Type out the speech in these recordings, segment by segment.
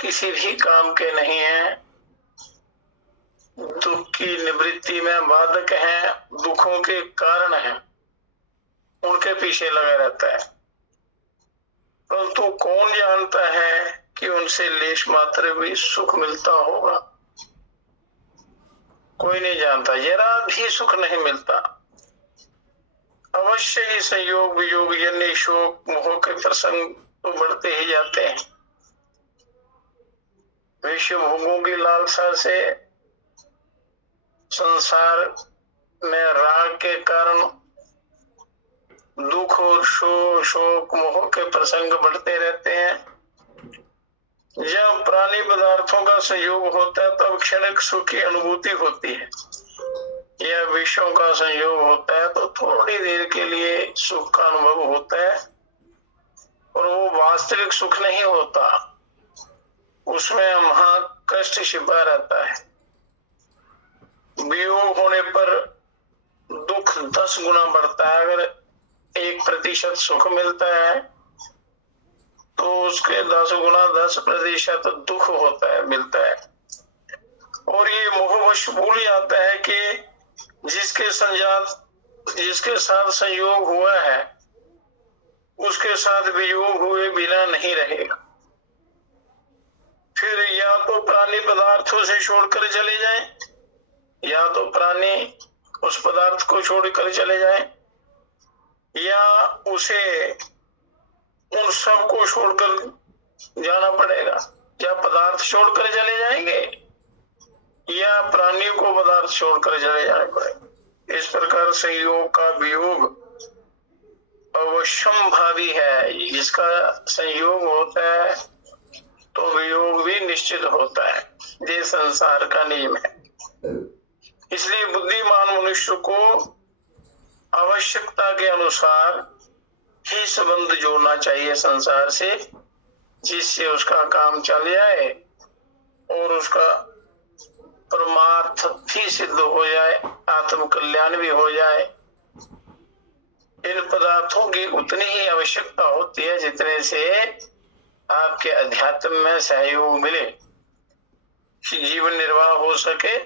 किसी भी काम के नहीं है, दुख की निवृत्ति में बाधक है, दुखों के कारण है, उनके पीछे लगा रहता है। परंतु कौन जानता है कि उनसे लेश मात्र भी सुख मिलता होगा? कोई नहीं जानता, जरा भी सुख नहीं मिलता। अवश्य ही संयोग वियोग जन्य शोक मोह के प्रसंग तो बढ़ते ही जाते हैं। विश्व भोगों की लालसा से संसार में राग के कारण दुख और शोक मोह के प्रसंग बढ़ते रहते हैं। जब प्राणी पदार्थों का संयोग होता है तब क्षणिक सुख की अनुभूति होती है, या विषयों का संयोग होता है तो थोड़ी देर के लिए सुख का अनुभव होता है, और वो वास्तविक सुख नहीं होता, उसमें महा कष्ट छिपा रहता है। वियोग होने पर दुख 10 गुना बढ़ता है। अगर 1% सुख मिलता है तो उसके 10 गुना 10% दुख होता है, मिलता है। और ये मोहवश भूल जाता है कि जिसके साथ संयोग हुआ है उसके साथ वियोग हुए बिना नहीं रहेगा। फिर या तो प्राणी पदार्थों से छोड़कर चले जाएं, या तो प्राणी उस पदार्थ को छोड़कर चले जाएं, या उसे उन सब को छोड़कर जाना पड़ेगा। या पदार्थ छोड़कर चले जाएंगे या प्राणी को पदार्थ छोड़कर चले जाने पड़ेगा। इस प्रकार संयोग का वियोग अवश्यंभावी है। जिसका संयोग होता है तो वियोग भी निश्चित होता है। ये संसार का नियम है। इसलिए बुद्धिमान मनुष्य को आवश्यकता के अनुसार ही संबंध जोड़ना चाहिए संसार से, जिससे उसका काम चल जाए और उसका परमार्थ भी सिद्ध हो जाए, आत्म कल्याण भी हो जाए। इन पदार्थों की उतनी ही आवश्यकता होती है जितने से आपके अध्यात्म में सहयोग मिले कि जीवन निर्वाह हो सके।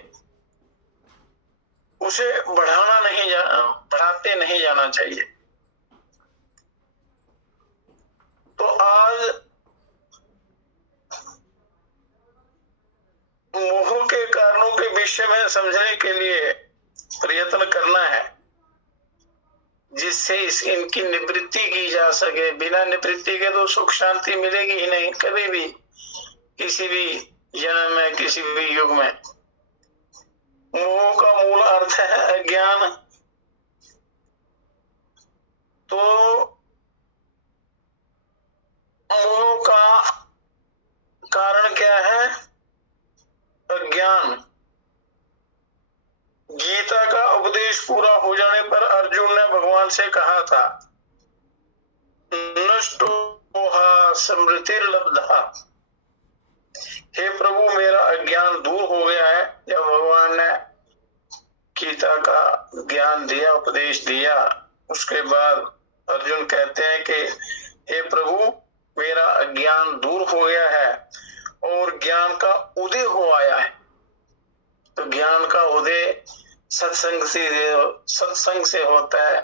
उसे बढ़ाते नहीं जाना चाहिए। तो आज मोह के कारणों के विषय में समझने के लिए प्रयत्न करना है, जिससे इनकी निवृत्ति की जा सके। बिना निवृत्ति के तो सुख शांति मिलेगी ही नहीं कभी भी, किसी भी जन्म में, किसी भी युग में। मोह का मूल अर्थ है अज्ञान। तो मोह का कारण क्या है? अज्ञान। गीता का उपदेश पूरा हो जाने पर अर्जुन ने भगवान से कहा था, नष्टो मोहा स्मृतिर्लब्धा। हे प्रभु, मेरा अज्ञान दूर हो गया है। जब भगवान ने गीता का ज्ञान दिया, उपदेश दिया, उसके बाद अर्जुन कहते हैं कि हे प्रभु, मेरा अज्ञान दूर हो गया है और ज्ञान का उदय हो आया है। तो ज्ञान का उदय सत्संग से होता है,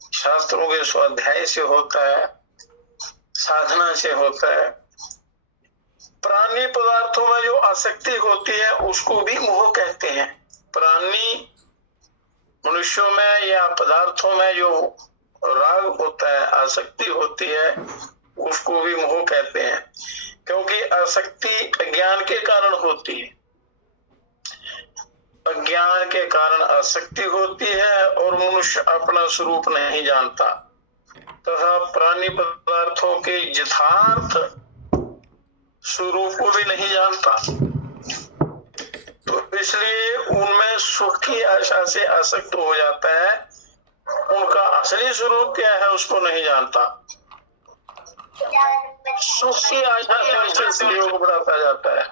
शास्त्रों के स्वाध्याय से होता है, साधना से होता है। प्राणी पदार्थों में जो आसक्ति होती है उसको भी मोह कहते हैं। प्राणी मनुष्यों में या पदार्थों में जो राग होता है, आसक्ति होती है, उसको भी मोह कहते हैं। क्योंकि आसक्ति अज्ञान के कारण होती है। अज्ञान के कारण आसक्ति होती है और मनुष्य अपना स्वरूप नहीं जानता तथा प्राणी पदार्थों के यथार्थ स्वरूप को भी नहीं जानता। तो इसलिए उनमें सुख की आशा से आसक्त हो जाता है। उनका असली स्वरूप क्या है उसको नहीं जानता। सुख की आशा से संयोग बढ़ाता जाता है।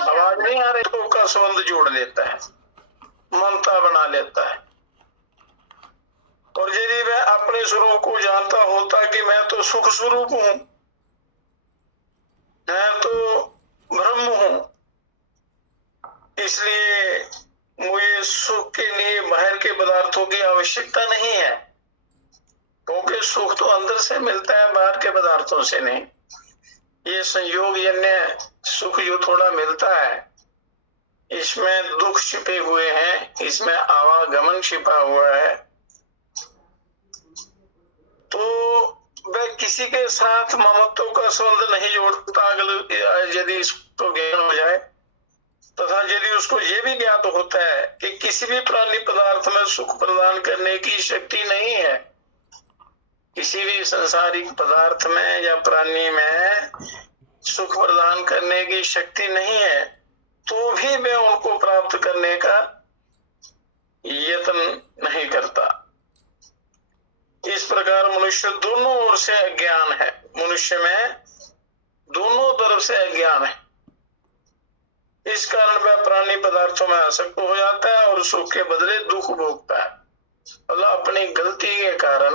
आवाज नहीं आ रही तो का संबंध जोड़ लेता है, ममता बना लेता है। और यदि वह अपने स्वरूप को जानता होता कि मैं तो सुख स्वरूप हूं, इसलिए मुझे सुख के लिए बाहर के पदार्थों की आवश्यकता नहीं है, क्योंकि सुख तो अंदर से मिलता है, बाहर के पदार्थों से नहीं। ये संयोग जन्य सुख जो थोड़ा मिलता है, इसमें दुख छिपे हुए हैं, इसमें आवागमन छिपा हुआ है। तो वह किसी के साथ ममत्व का संबंध नहीं जोड़ता यदि इसको ज्ञान हो जाए, तथा यदि उसको ये भी ज्ञात होता है कि किसी भी प्राणी पदार्थ में सुख प्रदान करने की शक्ति नहीं है, किसी भी संसारिक पदार्थ में या प्राणी में सुख प्रदान करने की शक्ति नहीं है, तो भी मैं उनको प्राप्त करने का यत्न नहीं करता। इस प्रकार मनुष्य दोनों ओर से अज्ञान है, मनुष्य में दोनों तरफ से अज्ञान है। इस कारण वह प्राणी पदार्थों में आसक्त हो जाता है और सुख के बदले दुख भोगता है। मतलब अपनी गलती के कारण,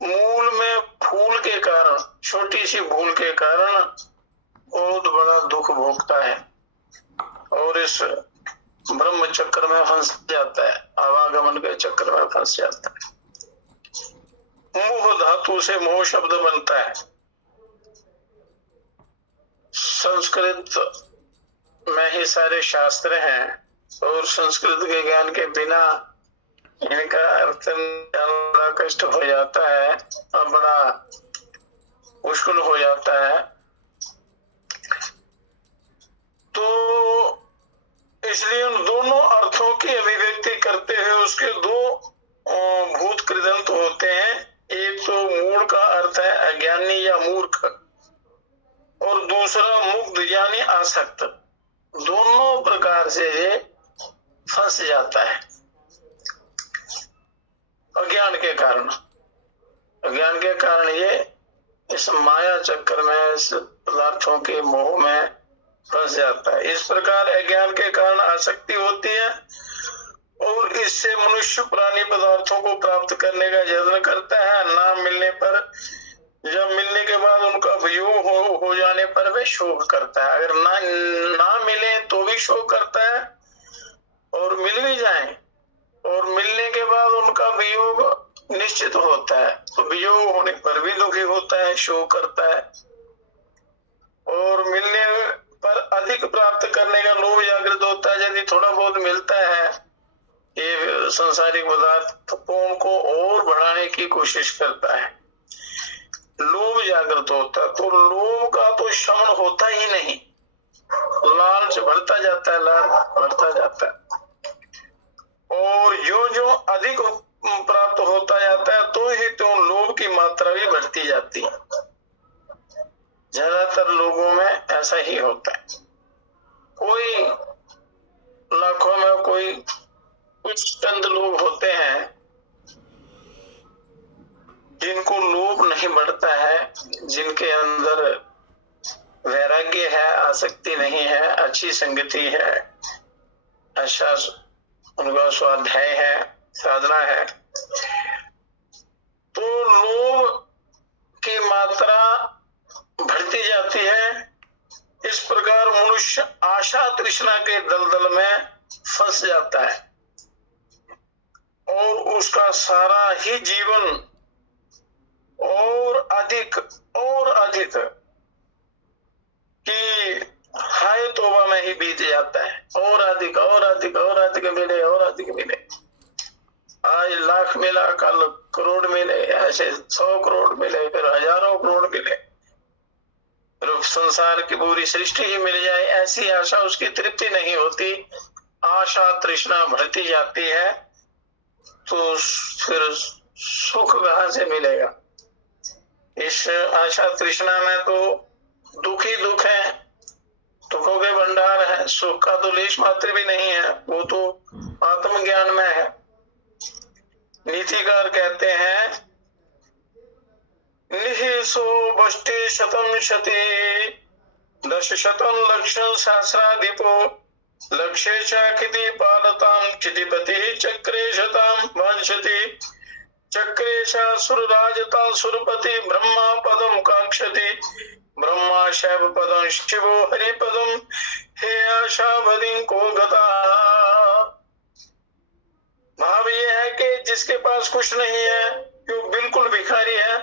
मूल में फूल के कारण, छोटी सी भूल के कारण बहुत बड़ा दुख भोगता है और इस ब्रह्म चक्र में फंस जाता है, आवागमन के चक्र में फंस जाता है। मोह धातु से मोह शब्द बनता है। संस्कृत में ही सारे शास्त्र हैं और संस्कृत के ज्ञान के बिना इनका अर्थ बड़ा कष्ट हो जाता है और बड़ा मुश्किल हो जाता है। तो इसलिए उन दोनों अर्थों की अभिव्यक्ति करते हुए उसके दो भूत कृदंत होते हैं। एक तो मूल का अर्थ है अज्ञानी या मूर्ख, और दूसरा मुग्ध यानी आसक्त। दोनों प्रकार से ये फंस जाता है अज्ञान के कारण। अज्ञान के कारण ये इस माया चक्कर में, इस पदार्थों के मोह में फंस जाता है। इस प्रकार अज्ञान के कारण आसक्ति होती है और इससे मनुष्य प्राणी पदार्थों को प्राप्त करने का यत्न करता है। ना मिलने पर, जब मिलने के बाद उनका वियोग हो जाने पर वे शोक करता है। अगर ना मिले तो भी शोक करता है, और मिल भी जाए और मिलने के बाद उनका वियोग निश्चित होता है तो वियोग होने पर भी दुखी होता है, शोक करता है। और मिलने पर अधिक प्राप्त करने का लोभ जागृत होता है। यदि थोड़ा बहुत मिलता है ये सांसारिक पदार्थ, तो उनको और बढ़ाने की कोशिश करता है, लोभ जागृत होता है। तो लोभ का तो शमन होता ही नहीं, लालच बढ़ता जाता है, लालच बढ़ता जाता है। और जो अधिक प्राप्त होता जाता है तो ही तो लोभ की मात्रा भी बढ़ती जाती है। ज्यादातर लोगों में ऐसा ही होता है। कोई लाखों में कोई कुछ चंद लोग होते हैं जिनको लोभ नहीं बढ़ता है, जिनके अंदर वैराग्य है, आसक्ति नहीं है, अच्छी संगति है, अच्छा उनका स्वाध्याय है, साधना है। तो लोभ की मात्रा बढ़ती जाती है। इस प्रकार मनुष्य आशा तृष्णा के दलदल में फंस जाता है और उसका सारा ही जीवन और अधिक कि हाय तौबा में ही बीत जाता है। और अधिक मिले, और अधिक मिले। आज लाख मिला, कल करोड़ मिले, ऐसे 100 करोड़ मिले, फिर हजारों करोड़ मिले, फिर संसार की पूरी सृष्टि ही मिल जाए, ऐसी आशा उसकी तृप्ति नहीं होती। आशा तृष्णा बढ़ती जाती है तो फिर सुख कहां से मिलेगा? इस आशा तृष्णा में तो दुख ही दुख है, दुखों के भंडार है। सुख का तो लेश मात्र भी नहीं है, वो तो आत्मज्ञान में है। नीतिकार कहते हैं निहिसो बष्टे शतम क्षति 10 शतम लक्षण सहस्राधिपो लक्ष्य चाकिति पालताम क्षितिपति चक्रे शताम वांछति चक्रे सुरराजता सुरपति ब्रह्मा पदम कांक्षति ब्रह्मा शैव पदम शिवो हरिपदम हे आशावधि को गता। भाव ये है कि जिसके पास कुछ नहीं है, जो बिल्कुल भिखारी है,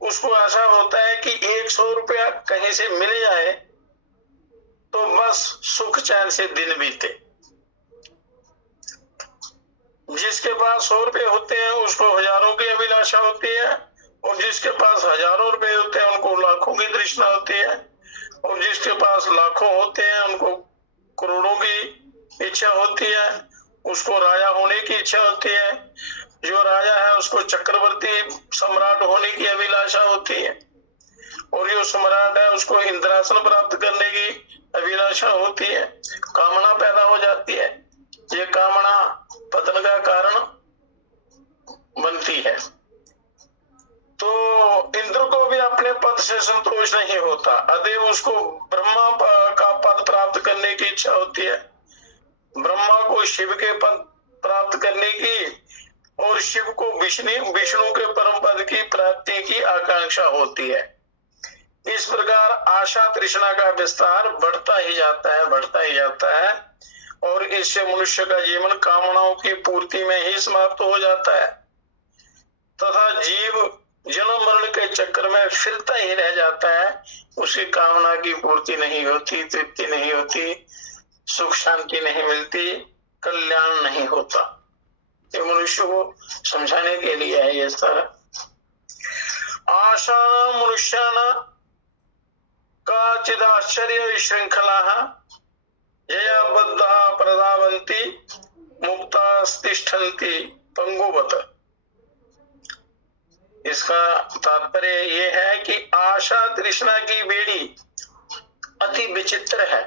उसको आशा होता है कि 100 रुपया कहीं से मिल जाए तो बस सुख चैन से दिन बीते। जिसके पास 100 रुपए होते हैं उसको हजारों की अभिलाषा होती है, और जिसके पास हजारों रुपए होते हैं उनको लाखों की तृष्णा होती है, और जिसके पास लाखों होते हैं उनको करोड़ों की इच्छा होती है, उसको राजा होने की इच्छा होती है। जो राजा है उसको चक्रवर्ती सम्राट होने की अभिलाषा होती है, और जो सम्राट है उसको इंद्रासन प्राप्त करने की अभिलाषा होती है। कामना पैदा हो जाती है, ये कामना पतन का कारण बनती है। तो इंद्र को भी अपने पद से संतोष नहीं होता, अतएव उसको ब्रह्मा का पद प्राप्त करने की इच्छा होती है। ब्रह्मा को शिव के पद प्राप्त करने की और शिव को विष्णु के परम पद की प्राप्ति की आकांक्षा होती है। इस प्रकार आशा तृष्णा का विस्तार बढ़ता ही जाता है, और इससे मनुष्य का जीवन कामनाओं की पूर्ति में ही समाप्त हो जाता है, तथा जीव जन्म मरण के चक्कर में फिरता ही रह जाता है। उसकी कामना की पूर्ति नहीं होती, तृप्ति नहीं होती, सुख शांति नहीं मिलती, कल्याण नहीं होता। ये मनुष्य को समझाने के लिए है ये सारा। आशा मनुष्याना काचिदाश्चर्य श्रृंखला यया बद्धा प्रदावंती मुक्तास्तिष्ठन्ति पंगुवत। इसका तात्पर्य ये है कि आशा तृष्णा की बेड़ी अति विचित्र है।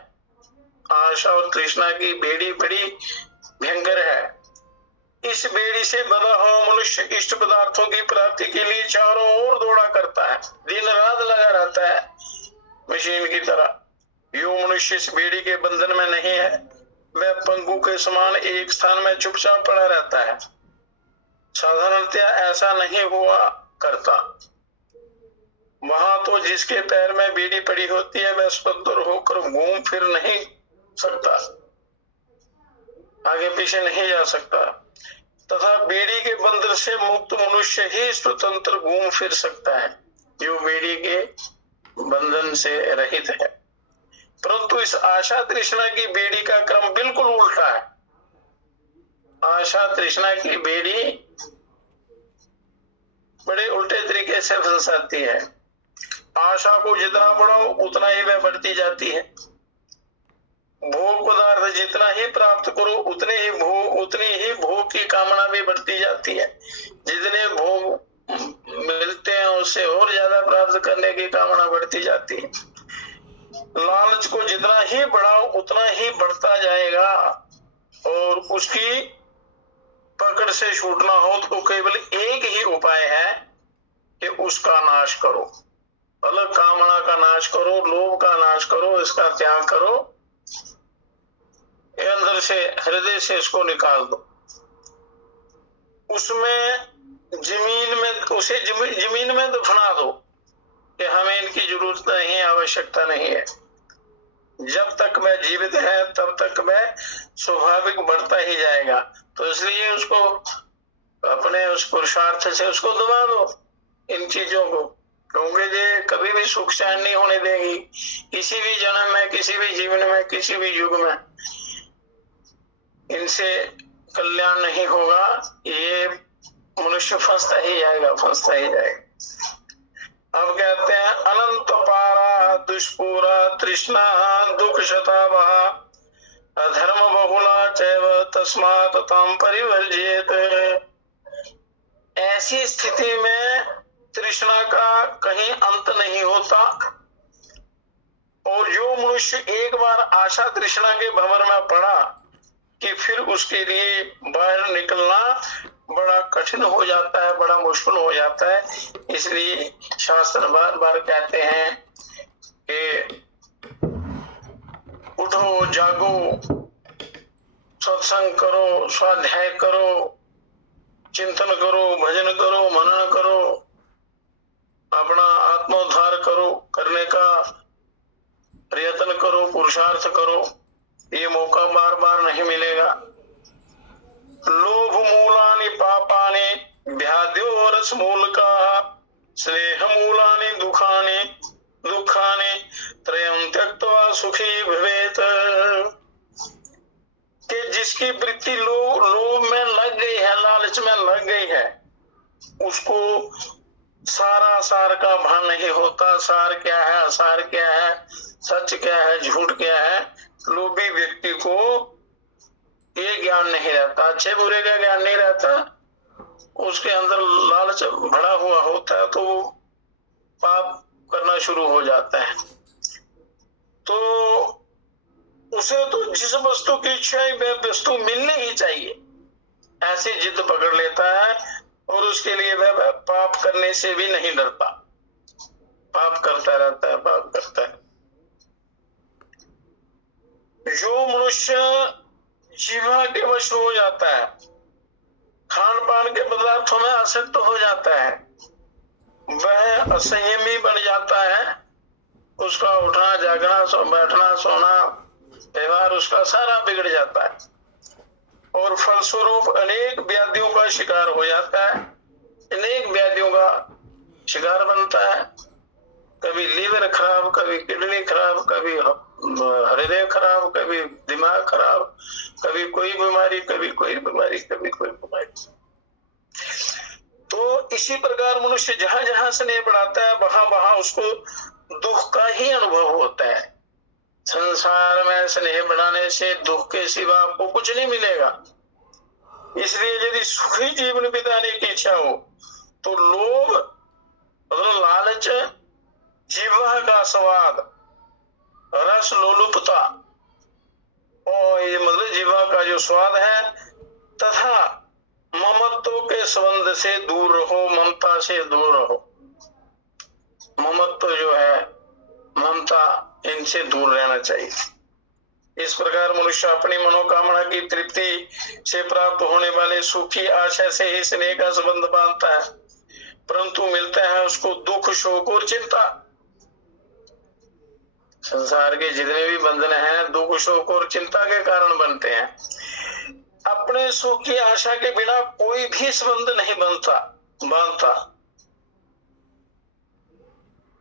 आशा और तृष्णा की बेड़ी बड़ी भयंकर है। इस बेड़ी से बंधा हुआ मनुष्य इष्ट पदार्थों की प्राप्ति के लिए चारों ओर दौड़ा करता है, दिन रात लगा रहता है मशीन की तरह। यो मनुष्य इस बेड़ी के बंधन में नहीं है, वह पंगु के समान एक स्थान में चुपचाप पड़ा रहता है। साधारणतया ऐसा नहीं हुआ करता। वहां तो जिसके पैर में बेड़ी पड़ी होती है वह स्वतंत्र होकर घूम फिर नहीं सकता, आगे पीछे नहीं जा सकता, तथा बेड़ी के बंधन से मुक्त मनुष्य ही स्वतंत्र घूम फिर सकता है, जो बेड़ी के बंधन से रहित है। परंतु इस आशा तृष्णा की बेड़ी का क्रम बिल्कुल उल्टा है। आशा तृष्णा की बेड़ी बड़े उल्टे तरीके से फंसाती है। आशा को जितना बढ़ाओ उतना ही वह बढ़ती जाती है। भोग पदार्थ जितना ही प्राप्त करो उतनी ही भोग की कामना भी बढ़ती जाती है। जितने भोग मिलते हैं उससे और ज्यादा प्राप्त करने की कामना बढ़ती जाती है। लालच को जितना ही बढ़ाओ उतना ही बढ़ता जाएगा, और उसकी पकड़ से छूटना हो तो केवल एक ही उपाय है कि उसका नाश करो। अलग कामना का नाश करो, लोभ का नाश करो, इसका त्याग करो, अंदर से हृदय से इसको निकाल दो। उसमें उसे जमीन में दफना दो कि हमें इनकी जरूरत नहीं है, आवश्यकता नहीं है। जब तक मैं जीवित है तब तक मैं स्वाभाविक बढ़ता ही जाएगा। तो इसलिए उसको अपने उस पुरुषार्थ से उसको दबा दो इन चीजों को, क्योंकि ये कभी भी सुख चैन नहीं होने देगी। किसी भी जन्म में, किसी भी जीवन में, किसी भी युग में इनसे कल्याण नहीं होगा। ये मनुष्य फंसता ही जाएगा। अब कहते हैं अनंत पारा दुष्पूरा तृष्णा दुख शतावह अधर्म बहुला चैव तस्मात् ताम परिवर्जित। ऐसी स्थिति में तृष्णा का कहीं अंत नहीं होता, और जो मनुष्य एक बार आशा तृष्णा के भंवर में पड़ा कि फिर उसके लिए बाहर निकलना बड़ा कठिन हो जाता है, बड़ा मुश्किल हो जाता है। इसलिए शास्त्र बार बार कहते हैं कि उठो, जागो, सत्संग करो, स्वाध्याय करो, चिंतन करो, भजन करो, मनन करो, अपना आत्मोद्धार करो। करने करने का प्रयत्न करो, पुरुषार्थ करो, ये मौका बार बार नहीं मिलेगा। लोभ मूलानि पापानि व्याध्यो रस मूलका स्नेह मूलानि दुखानि त्रयं त्यक्त्वा सुखी भवेत। कि जिसकी वृत्ति लोभ में लग गई है, लालच में लग गई है, उसको सारा सार का भान नहीं होता। सार क्या है, असार क्या है, सच क्या है, झूठ क्या है, लोभी व्यक्ति को ये ज्ञान नहीं रहता। अच्छे बुरे का ज्ञान नहीं रहता, उसके अंदर लालच भरा हुआ होता है, तो वो पाप करना शुरू हो जाता है। तो उसे तो जिस वस्तु की इच्छा है वह वस्तु मिलनी ही चाहिए, ऐसी जिद पकड़ लेता है, और उसके लिए वह पाप करने से भी नहीं डरता, पाप करता रहता है, पाप करता है। जो मनुष्य जीवा के वश हो जाता है, खान पान के पदार्थों में आसक्त हो जाता है, वह असंयमी बन जाता है। उसका उठना जागना, बैठना सोना, व्यवहार उसका सारा बिगड़ जाता है, और फलस्वरूप अनेक व्याधियों का शिकार हो जाता है, अनेक व्याधियों का शिकार बनता है। कभी लीवर खराब, कभी किडनी खराब, कभी हृदय खराब, कभी दिमाग खराब, कभी कोई बीमारी, कभी कोई बीमारी, कभी कोई बीमारी। तो इसी प्रकार मनुष्य जहां जहां स्नेह बढ़ाता है, वहां वहां उसको दुख का ही अनुभव होता है। संसार में स्नेह बढ़ाने से दुख के सिवा आपको कुछ नहीं मिलेगा। इसलिए यदि सुखी जीवन बिताने की इच्छा हो तो लोभ मतलब लालच, जीवा का स्वाद, रस लोलुपता, और ये मतलब जीवा का जो स्वाद है, तथा ममत्व के संबंध से दूर रहो, ममता से दूर रहो। ममत्व जो है, ममता, इनसे दूर रहना चाहिए। इस प्रकार मनुष्य अपनी मनोकामना की तृप्ति से प्राप्त होने वाले सुख की आशा से ही स्नेह का संबंध बांधता है, परंतु मिलता है उसको दुख, शोक और चिंता। संसार के जितने भी बंधन हैं, दुख, शोक और चिंता के कारण बनते हैं। अपने सुख की आशा के बिना कोई भी संबंध नहीं बांधता।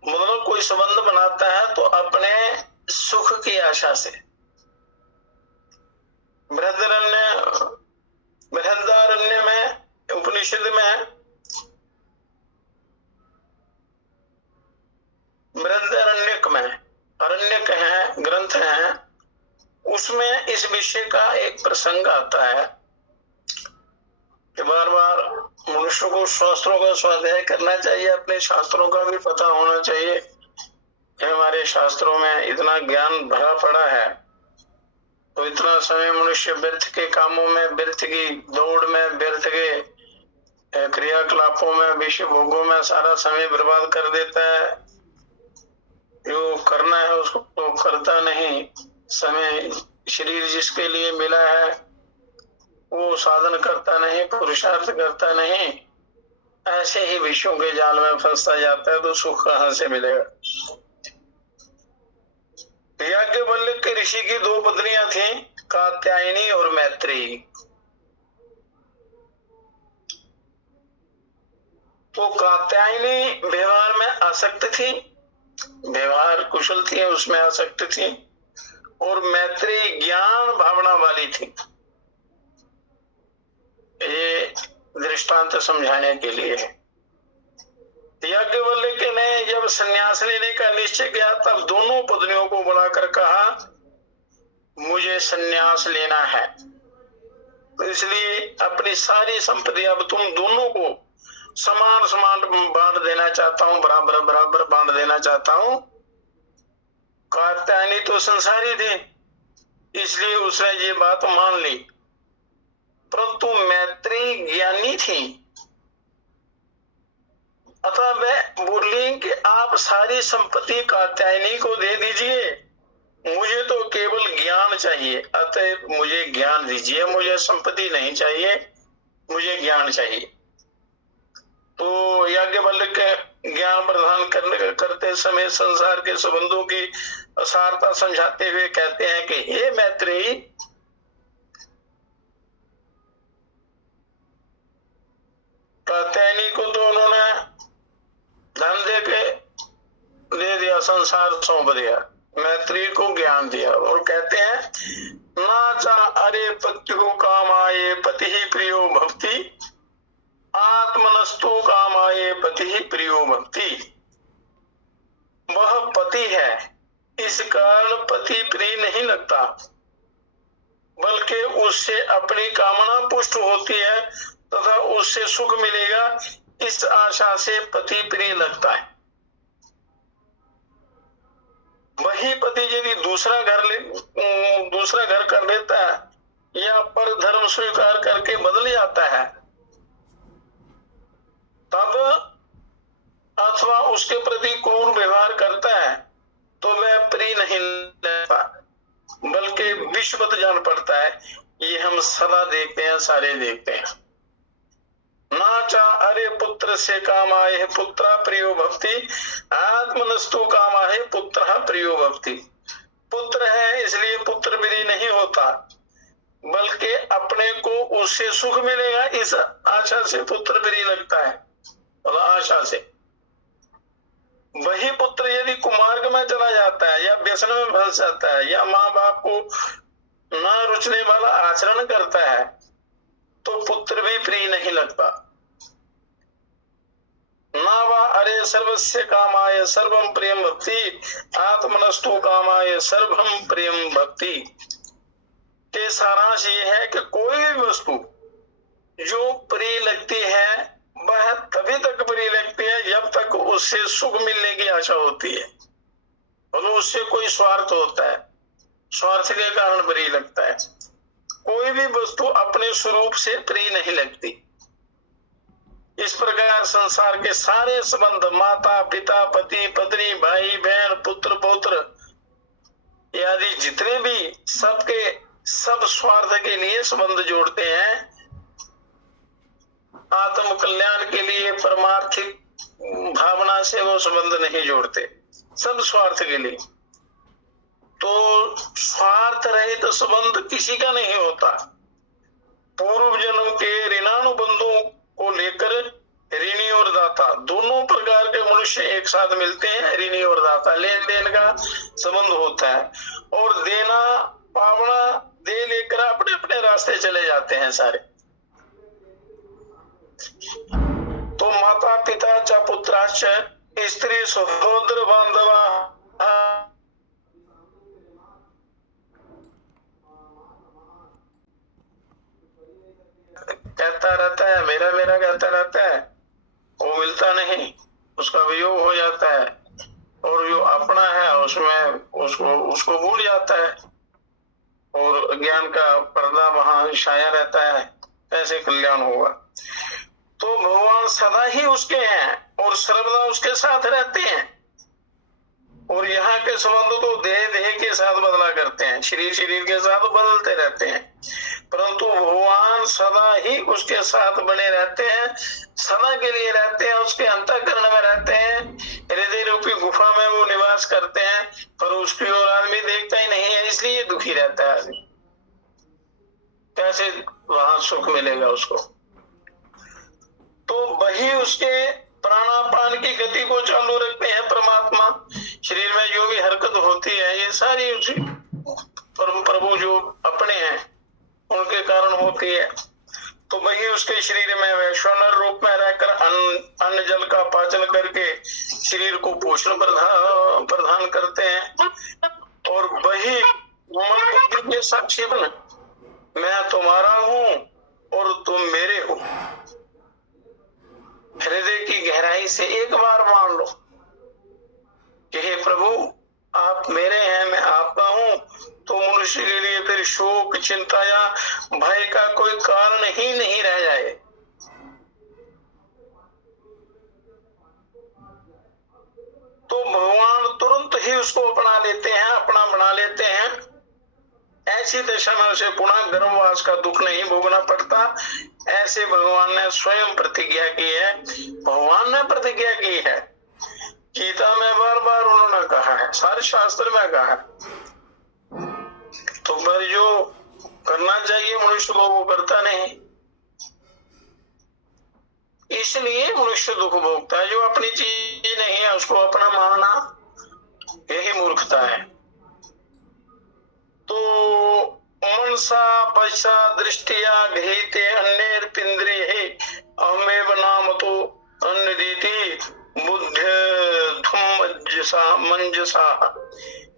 मतलब कोई संबंध बनाता है तो अपने सुख की आशा से। बृहदारण्य में, उपनिषद में, बृहदारण्यक में, अरण्यक है, ग्रंथ है, उसमें इस विषय का एक प्रसंग आता है कि बार बार मनुष्य को शास्त्रों का स्वाध्याय करना चाहिए, अपने शास्त्रों का भी पता होना चाहिए कि हमारे शास्त्रों में इतना ज्ञान भरा पड़ा है। तो इतना समय मनुष्य व्यर्थ के कामों में, व्यर्थ की दौड़ में, व्यर्थ के क्रियाकलापों में, विषय भोगों में सारा समय बर्बाद कर देता है। जो करना है उसको तो करता नहीं, समय शरीर जिसके लिए मिला है वो साधन करता नहीं, पुरुषार्थ करता नहीं, ऐसे ही विषयों के जाल में फंसता जाता है, तो सुख कहां से मिलेगा। याज्ञवल्क्य के ऋषि की दो पत्नियां थीं, कात्यायनी और मैत्रेयी। तो कात्यायनी व्यवहार में आसक्त थी, व्यवहार कुशल थी, उसमें आसक्त थी, और मैत्रेयी ज्ञान भावना वाली थी। ये दृष्टांत समझाने के लिए है। याज्ञवल्क्य ने जब संन्यास लेने का निश्चय किया, तब दोनों पत्नियों को बुलाकर कहा, मुझे संन्यास लेना है, तो इसलिए अपनी सारी संपत्ति अब तुम दोनों को समान समान बांट देना चाहता हूं, बराबर बराबर बांट देना चाहता हूं। कात्यायनी तो संसारी थी, इसलिए उसने ये बात मान ली, परंतु मैत्रेयी ज्ञानी थी, अतः वह बोली कि आप सारी संपत्ति कात्यायनी को दे दीजिए, मुझे तो केवल ज्ञान चाहिए, अतः मुझे ज्ञान दीजिए, मुझे संपत्ति नहीं चाहिए, मुझे ज्ञान चाहिए। तो याज्ञवल्क्य ज्ञान प्रदान करते समय संसार के संबंधों की असारता समझाते हुए कहते हैं कि हे मैत्रेयी, कात्यायनी को तो उन्होंने धन दे दिया, संसार सौंप दिया, मैत्री को ज्ञान दिया और कहते हैं नाचा अरे पत्यु कामाये पति ही प्रियो भक्ति, आत्मनस्तु कामाये पति ही प्रियो भक्ति। वह पति है, इस कारण पति प्रिय नहीं लगता, बल्कि उससे अपनी कामना पुष्ट होती है तथा उससे सुख मिलेगा, इस आशा से पति प्रिय लगता है। वही पति यदि दूसरा घर कर लेता है या पर धर्म स्वीकार करके बदल जाता है तब, अथवा उसके प्रति क्रूर व्यवहार करता है, तो वह प्रिय नहीं लगता बल्कि विषवत जान पड़ता है। ये हम सदा देखते हैं, सारे देखते हैं। नाचा अरे पुत्र से काम आए पुत्रा प्रियो भक्ति, आत्मनस्तु काम आए पुत्र प्रियो भक्ति। पुत्र है इसलिए पुत्र प्रिय नहीं होता, बल्कि अपने को उससे सुख मिलेगा इस आशा से पुत्र प्रिय लगता है, और आशा से। वही पुत्र यदि कुमार्ग में चला जाता है या व्यसन में फंस जाता है या माँ बाप को न रुचने वाला आचरण करता है, तो पुत्र भी प्रिय नहीं लगता। नावा अरे सर्वस्य कामाय सर्वम प्रियम भक्ति, आत्मनस्तु कामाय सर्वम प्रियम भक्ति। के सारांश ये है कि कोई भी वस्तु जो प्रिय लगती है वह तभी तक प्रिय लगती है जब तक उससे सुख मिलने की आशा होती है, और उससे कोई स्वार्थ होता है, स्वार्थ के कारण प्रिय लगता है। कोई भी वस्तु अपने स्वरूप से प्रिय नहीं लगती। इस प्रकार संसार के सारे संबंध, माता पिता, पति पत्नी, भाई बहन, पुत्र पौत्र आदि जितने भी सब स्वार्थ के लिए संबंध जोड़ते हैं, आत्म कल्याण के लिए परमार्थिक भावना से वो संबंध नहीं जोड़ते, सब स्वार्थ के लिए। तो स्वार्थ रहित तो संबंध किसी का नहीं होता। पूर्व जन्म के ऋणानुबंधों को लेकर ऋणी और दाता दोनों प्रकार के मनुष्य एक साथ मिलते हैं। ऋणी और दाता लेन देन का संबंध होता है, और देना पावना दे लेकर अपने अपने रास्ते चले जाते हैं सारे। तो माता पिता च पुत्राश्च स्त्री सहोदर बांधवा कहता रहता है, मेरा मेरा कहता रहता है, वो मिलता नहीं, उसका वियोग हो जाता है, और जो अपना है उसमें उसको भूल जाता है, और ज्ञान का पर्दा वहां छाया रहता है। कैसे कल्याण होगा? तो भगवान सदा ही उसके हैं और सर्वदा उसके साथ रहते हैं, और यहाँ के संबंध तो देह के साथ बदला करते हैं, शरीर के साथ बदलते रहते हैं, परंतु भगवान सदा ही उसके साथ बने रहते हैं, सदा के लिए रहते हैं, उसके अंतःकरण में रहते हैं, हृदय रूपी गुफा में वो निवास करते हैं, पर उसकी ओर आदमी देखता ही नहीं है, इसलिए दुखी रहता है आदमी। कैसे वहां सुख मिलेगा उसको? तो वही उसके प्राणापान की गति को चालू रखते हैं परमात्मा। शरीर में जो भी हरकत होती है ये सारी उसी परम प्रभु जो अपने हैं उनके कारण होती है। तो वही उसके शरीर में वैश्वानर रूप में रहकर अन्न जल का पाचन करके शरीर को पोषण प्रदान करते हैं, और वही मन बुद्धि के साक्षी बन, मैं तुम्हारा हूं और तुम मेरे हो। हृदय की गहराई से एक बार मान लो कि हे प्रभु आप मेरे हैं, मैं आपका हूं, तो मनुष्य के लिए फिर शोक चिंता या भय का कोई कारण ही नहीं रह जाए। तो भगवान तुरंत ही उसको अपना लेते हैं, अपना बना लेते हैं। ऐसी दशा में उसे पुनः गर्भवास का दुख नहीं भोगना पड़ता। ऐसे भगवान ने स्वयं प्रतिज्ञा की है। भगवान ने प्रतिज्ञा की है, गीता में बार बार उन्होंने कहा है, सारे शास्त्र में कहा है। तो पर जो करना चाहिए मनुष्य को वो करता नहीं, इसलिए मनुष्य दुख भोगता है। जो अपनी चीज नहीं है उसको अपना मानना, यही मूर्खता है। तो मनसा पश्चा दृष्टिया गृहीते अन्येर पिंद्रिये अहमेव नाम तो अन्यदीति बुद्ध्यर्थम मंजसा।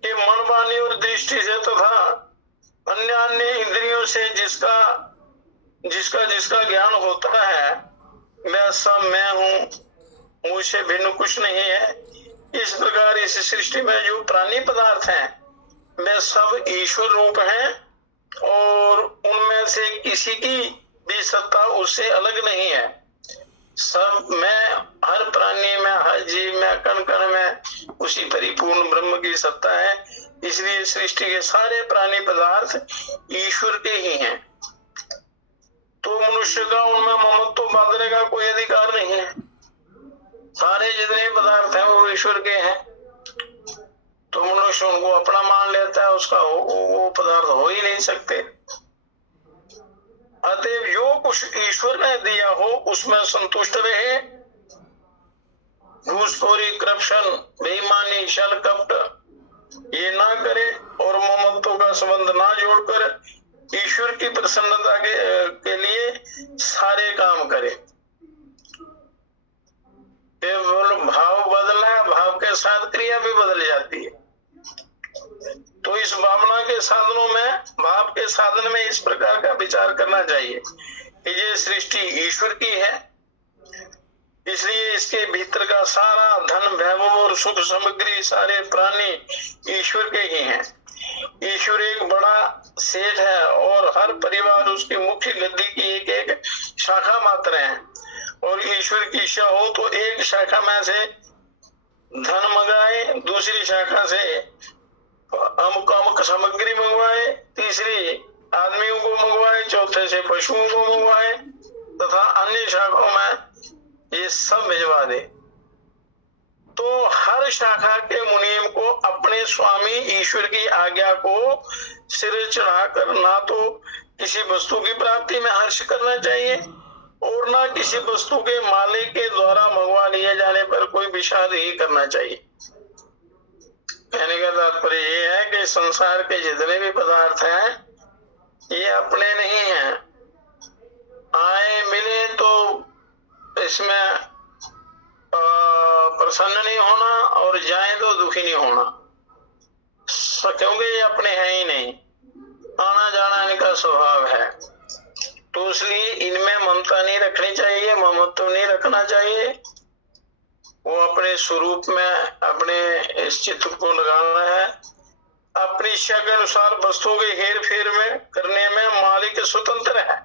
ये मन, वाणी और दृष्टि से तथा अन्य अन्य इंद्रियों से जिसका जिसका जिसका ज्ञान होता है, मैं सब मैं हूँ, मुझसे भिन्न कुछ नहीं है। इस प्रकार इस सृष्टि में जो प्राणी पदार्थ हैं वे सब ईश्वर रूप हैं और उनमें से किसी की भी सत्ता उससे अलग नहीं है। सब में, हर प्राणी में, हर जीव में, कण कण में उसी परिपूर्ण ब्रह्म की सत्ता है। इसलिए सृष्टि के सारे प्राणी पदार्थ ईश्वर के ही हैं। तो मनुष्य का उनमें ममत्व बांधने का कोई अधिकार नहीं है। सारे जितने पदार्थ हैं वो ईश्वर के हैं, तो मनुष्य उनको अपना मान लेता है, उसका वो पदार्थ हो ही नहीं सकते। अतएव जो कुछ ईश्वर ने दिया हो उसमें संतुष्ट रहे। घूसखोरी, करप्शन, बेईमानी, छल कपट ये ना करे और ममत्व का संबंध ना जोड़कर ईश्वर की प्रसन्नता के लिए सारे काम करे। केवल भाव बदलना है, भाव के साथ क्रिया भी बदल जाती है। तो इस भावना के साधनों में, भाव के साधन में इस प्रकार का विचार करना चाहिए कि ये सृष्टि ईश्वर की है, इसलिए इसके भीतर का सारा धन, वैभव और सुख सामग्री, सारे प्राणी ईश्वर के ही हैं। ईश्वर एक बड़ा सेठ है और हर परिवार उसकी मुख्य गद्दी की एक एक शाखा मात्र है। और ईश्वर की इच्छा हो तो एक शाखा में से धन मंगाए, दूसरी शाखा से अमुक अमुक सामग्री मंगवाए, तीसरी आदमियों को मंगवाए, चौथे से पशुओं को मंगवाए तथा अन्य शाखाओं में ये सब भिजवा दे। तो हर शाखा के मुनीम को अपने स्वामी ईश्वर की आज्ञा को सिर चढ़ाकर ना तो किसी वस्तु की प्राप्ति में हर्ष करना चाहिए और ना किसी वस्तु के मालिक के द्वारा मंगवा लिए जाने पर कोई विषाद ही करना चाहिए। कहने का तात्पर्य ये है कि संसार के जितने भी पदार्थ हैं ये अपने नहीं हैं। आए मिले तो इसमें प्रसन्न नहीं होना और जाए तो दुखी नहीं होना, क्योंकि ये अपने हैं ही नहीं, आना जाना इनका स्वभाव है। तो इसलिए इनमें ममता नहीं रखनी चाहिए, ममत्व नहीं रखना चाहिए। वो अपने स्वरूप में अपने इस चित्त को लगाना है। अपनी इच्छा के अनुसार वस्तुओं के हेर फेर में करने में मालिक स्वतंत्र है।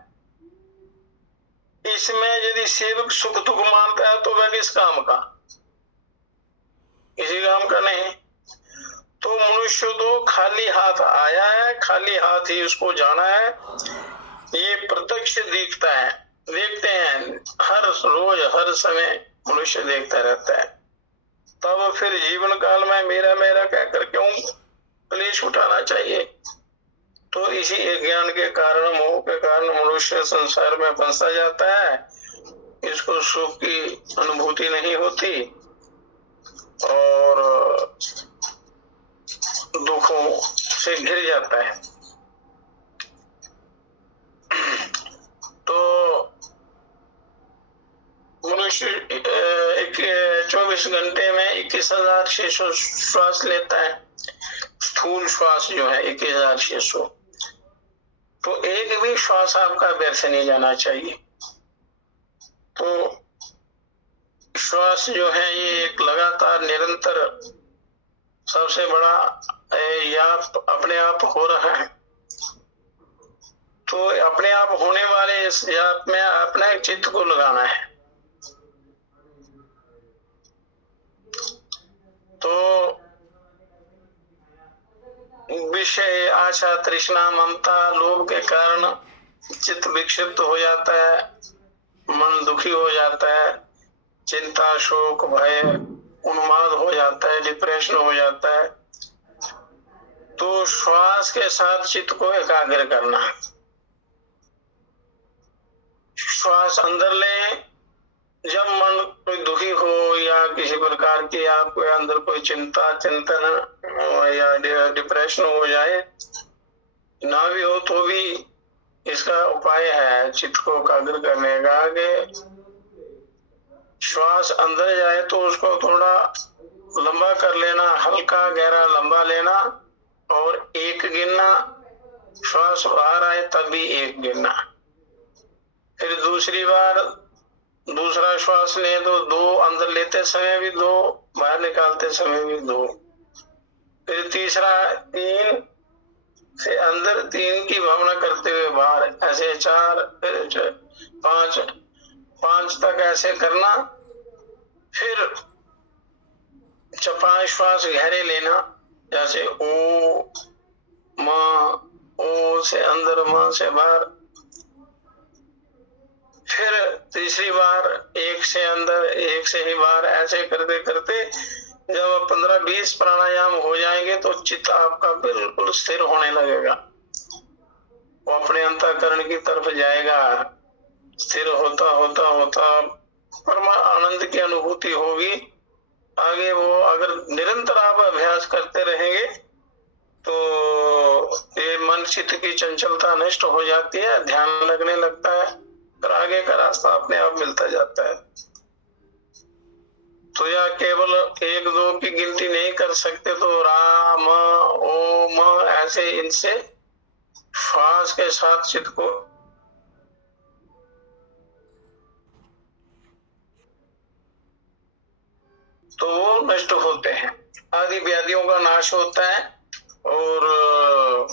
इसमें यदि सेवक सुख दुख मानता है तो वह किस काम का, किसी काम का नहीं। तो मनुष्य तो खाली हाथ आया है, खाली हाथ ही उसको जाना है। ये प्रत्यक्ष देखता है, देखते हैं हर रोज हर समय मनुष्य देखता रहता है। तब फिर जीवन काल में मेरा मेरा कहकर क्यों क्लेश उठाना चाहिए। तो इसी ज्ञान के कारण, मोह के कारण मनुष्य संसार में फंसा जाता है। इसको सुख की अनुभूति नहीं होती और दुखों से घिर जाता है। तो मनुष्य 24 घंटे में 21,600 श्वास लेता है। स्थूल श्वास जो है 21,600, तो एक भी श्वास आपका व्यर्थ नहीं जाना चाहिए। तो श्वास जो है ये एक लगातार निरंतर सबसे बड़ा याप अपने आप हो रहा है। तो अपने आप होने वाले इस याप में अपने चित्त को लगाना है। तो विषय, आशा, तृष्णा, ममता, लोभ के कारण चित्त विक्षिप्त हो जाता है, मन दुखी हो जाता है, चिंता, शोक, भय, उन्माद हो जाता है, डिप्रेशन हो जाता है, तो श्वास के साथ चित्त को एकाग्र करना। श्वास अंदर लें। जब मन कोई दुखी हो या किसी प्रकार की आपको अंदर कोई चिंता, चिंतन या डिप्रेशन हो जाए, ना भी हो तो भी इसका उपाय है चित्त को एकाग्र करने का कि श्वास अंदर जाए तो उसको थोड़ा लंबा कर लेना, हल्का गहरा लंबा लेना और एक गिनना, श्वास बाहर आए तब भी एक गिनना, फिर दूसरी बार दूसरा श्वास ले तो दो, अंदर लेते समय भी दो, बाहर निकालते समय भी दो, फिर तीसरा 3 से अंदर, 3 की भावना करते हुए बाहर, ऐसे 4, फिर 5 तक ऐसे करना। फिर 5 श्वास गहरे लेना, जैसे ओ से अंदर, मां से बाहर। फिर तीसरी बार 1 से अंदर, 1 से ही बाहर, ऐसे करते करते जब 15-20 प्राणायाम हो जाएंगे तो चित्त आपका बिल्कुल स्थिर होने लगेगा, वो अपने अंतःकरण की तरफ जाएगा। स्थिर होता होता होता परम आनंद की अनुभूति होगी। आगे वो अगर निरंतर आप अभ्यास करते रहेंगे तो ये मन चित्त की चंचलता नष्ट हो जाती है, ध्यान लगने लगता है, फिर आगे का रास्ता अपने आप मिलता जाता है। तो या केवल 1-2 की गिनती नहीं कर सकते तो राम, ओम, ऐसे इनसे श्वास के साथ चित्त को तो वो नष्ट होते हैं, आदि व्याधियों का नाश होता है और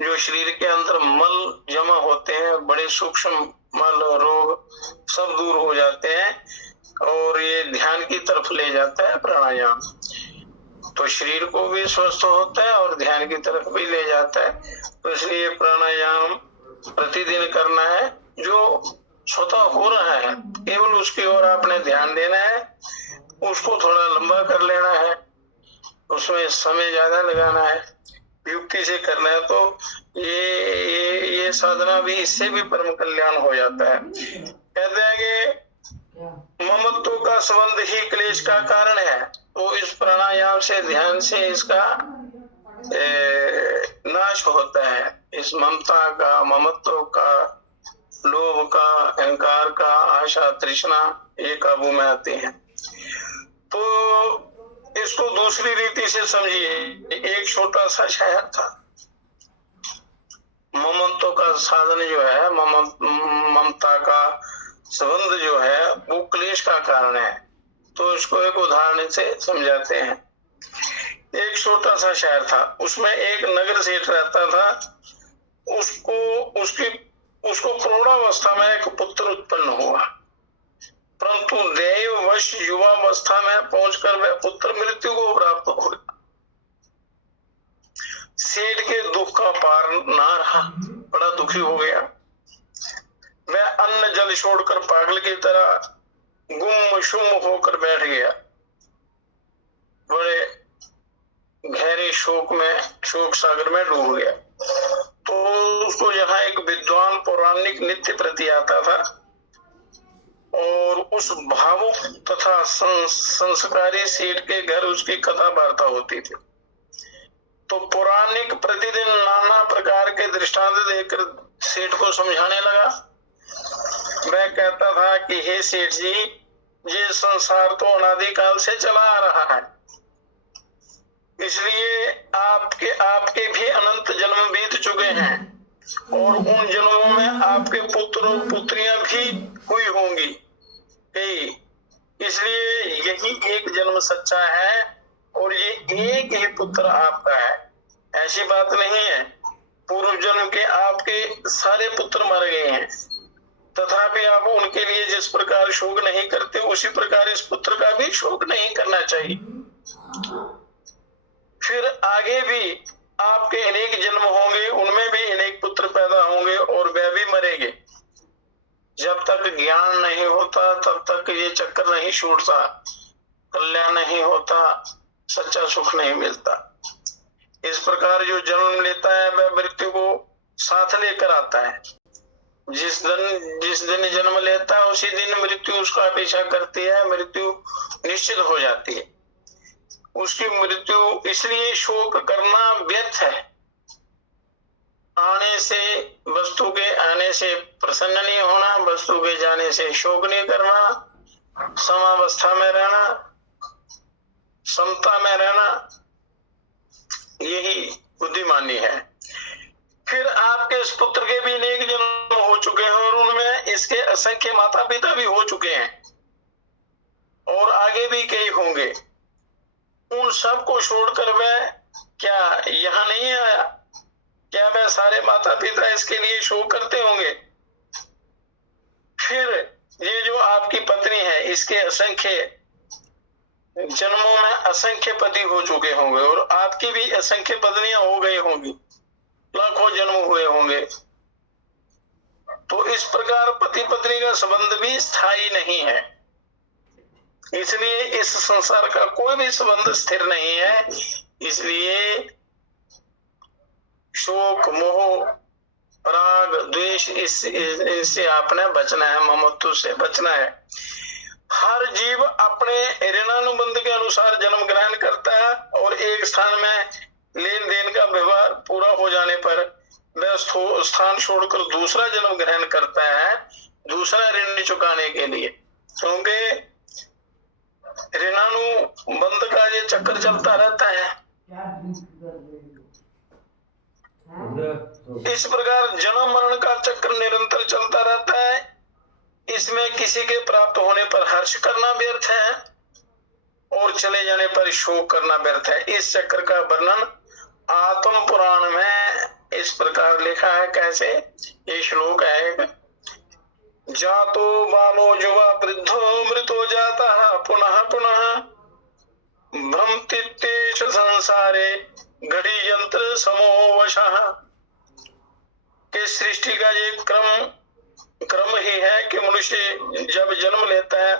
जो शरीर के अंदर मल जमा होते हैं, बड़े सूक्ष्म मल, रोग सब दूर हो जाते हैं और ये ध्यान की तरफ ले जाता है प्राणायाम। तो शरीर को भी स्वस्थ होता है और ध्यान की तरफ भी ले जाता है। तो इसलिए प्राणायाम प्रतिदिन करना है, जो स्वतः हो रहा है केवल उसकी ओर आपने ध्यान देना है, उसको थोड़ा लंबा कर लेना है, उसमें समय ज्यादा लगाना है, युक्ति से करना है, तो ये साधना भी, इससे भी परम कल्याण हो जाता है। कहते हैं कि ममत्व का संबंध ही क्लेश का कारण है, तो इस प्राणायाम से, ध्यान से इसका नाश होता है। इस ममता का, ममत्व का, लोभ का, अहंकार का, आशा, तृष्णा, ये काबू में आते हैं। तो इसको दूसरी रीति से समझिए। एक छोटा सा शहर था, ममत्व का साधन जो है, ममता का संबंध जो है वो क्लेश का कारण है। तो इसको एक उदाहरण से समझाते हैं। एक छोटा सा शहर था, उसमें एक नगर सेठ रहता था। उसको प्रौढ़ावस्था में एक पुत्र उत्पन्न हुआ, परंतु दैववश युवावस्था में पहुंचकर वह पुत्र मृत्यु को प्राप्त हो गया। सेठ के दुख का पार ना रहा, बड़ा दुखी हो गया। वह अन्न जल छोड़कर पागल की तरह गुम होकर बैठ गया, बड़े गहरे शोक सागर में डूब गया। तो उसको यहाँ एक विद्वान पौराणिक नित्य प्रति आता था और उस भावुक तथा संस्कारी सेठ के घर उसकी कथा वार्ता होती थी। तो पौराणिक प्रतिदिन नाना प्रकार के दृष्टांत देकर सेठ को समझाने लगा। वह कहता था कि हे सेठ जी, ये संसार तो अनादिकाल से चला आ रहा है, इसलिए आपके भी अनंत जन्म बीत चुके हैं और उन जन्मों में आपके पुत्र और पुत्रियां भी हुई होंगी। इसलिए यही एक जन्म सच्चा है और ये एक ही पुत्र आपका है। ऐसी बात नहीं है, पूर्व जन्म के आपके सारे पुत्र मर गए हैं, तथापि आप उनके लिए जिस प्रकार शोक नहीं करते, उसी प्रकार इस पुत्र का भी शोक नहीं करना चाहिए। फिर आगे भी आपके अनेक जन्म होंगे, उनमें भी अनेक पुत्र पैदा होंगे और वह भी मरेंगे। जब तक ज्ञान नहीं होता तब तक ये चक्र नहीं छूटता, कल्याण नहीं होता, सच्चा सुख नहीं मिलता। इस प्रकार जो जन्म लेता है वह मृत्यु को साथ लेकर आता है। जिस दिन जन्म लेता है उसी दिन मृत्यु उसका पीछा करती है, मृत्यु निश्चित हो जाती है। उसकी मृत्यु, इसलिए शोक करना व्यर्थ है। आने से, वस्तु के आने से प्रसन्न नहीं होना, वस्तु के जाने से शोक नहीं करना, समावस्था में रहना, समता में रहना, यही बुद्धिमानी है। फिर आपके इस पुत्र के भी अनेक जन्म हो चुके हैं और उनमें इसके असंख्य माता पिता भी हो चुके हैं और आगे भी कई होंगे। उन सब को छोड़कर वह क्या यहाँ नहीं आया? क्या वह सारे माता पिता इसके लिए शोक करते होंगे? फिर ये जो आपकी पत्नी है, इसके असंख्य जन्मों में असंख्य पति हो चुके होंगे और आपकी भी असंख्य पत्नियां हो गई होंगी, लाखों जन्म हुए होंगे। तो इस प्रकार पति पत्नी का संबंध भी स्थायी नहीं है। इसलिए इस संसार का कोई भी संबंध स्थिर नहीं है। इसलिए शोक, मोह, राग, द्वेष, इससे आपने बचना है, ममत्व से बचना है। हर जीव अपने ऋणानुबंध के अनुसार जन्म ग्रहण करता है और एक स्थान में लेन देन का व्यवहार पूरा हो जाने पर वह स्थान छोड़कर दूसरा जन्म ग्रहण करता है, दूसरा ऋण चुकाने के लिए। क्योंकि ऋणानुबंध का ये चक्कर चलता रहता है। इस प्रकार जन्म मरण का चक्र निरंतर चलता रहता है। इसमें किसी के प्राप्त होने पर हर्ष करना व्यर्थ है और चले जाने पर शोक करना व्यर्थ है। इस चक्र का वर्णन आत्म पुराण में इस प्रकार लिखा है। कैसे? ये श्लोक है, जातो बालो युवा वृद्धो मृतो जाता पुनः पुनः भ्रमतीत्येष संसारे घड़ी यंत्र समो वशः। कि सृष्टि का ये क्रम ही है कि मनुष्य जब जन्म लेता है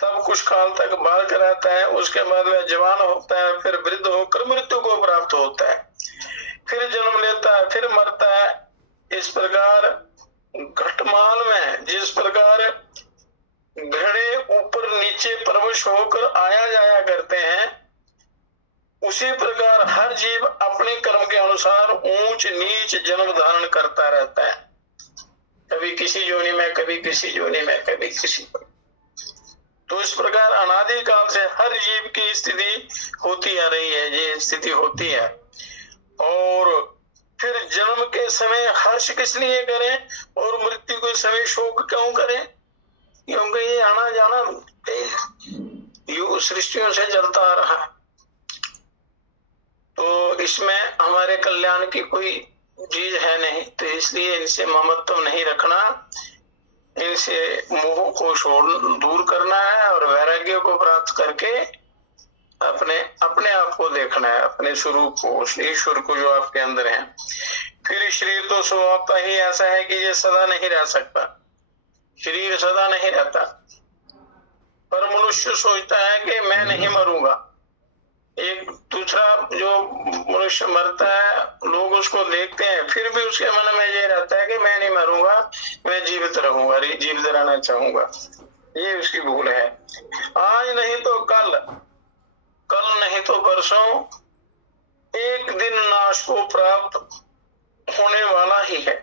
तब कुछ काल तक बालक रहता है, उसके बाद वह जवान होता है, फिर वृद्ध होकर मृत्यु को प्राप्त होता है, फिर जन्म लेता है, फिर मरता है। इस प्रकार घटमाल में जिस प्रकार घड़े ऊपर नीचे परवश होकर आया जाया करते हैं, उसी प्रकार हर जीव अपने कर्म के अनुसार ऊंच नीच जन्म धारण करता रहता है। कभी किसी योनि में, कभी किसी योनि में, कभी किसी। तो इस प्रकार अनादि काल से हर जीव की स्थिति होती आ रही है, ये स्थिति होती है। और फिर जन्म के समय हर्ष किस लिए करें और मृत्यु के समय शोक क्यों करें? क्योंकि ये आना जाना युग सृष्टियों से चलता आ रहा है। तो इसमें हमारे कल्याण की कोई चीज है नहीं, तो इसलिए इनसे ममत्व नहीं रखना, इनसे मोह को दूर करना है और वैराग्य को प्राप्त करके अपने आप को देखना है, अपने स्वरूप को, ईश्वर को जो आपके अंदर है। फिर शरीर तो स्वभावता ही ऐसा है कि ये सदा नहीं रह सकता, शरीर सदा नहीं रहता। पर मनुष्य सोचता है कि मैं नहीं मरूंगा। एक दूसरा जो मनुष्य मरता है, लोग उसको देखते हैं, फिर भी उसके मन में ये रहता है कि मैं नहीं मरूंगा, मैं जीवित रहूंगा, जीवित रहना चाहूंगा। ये उसकी भूल है। आज नहीं तो कल, कल नहीं तो परसों, एक दिन नाश को प्राप्त होने वाला ही है।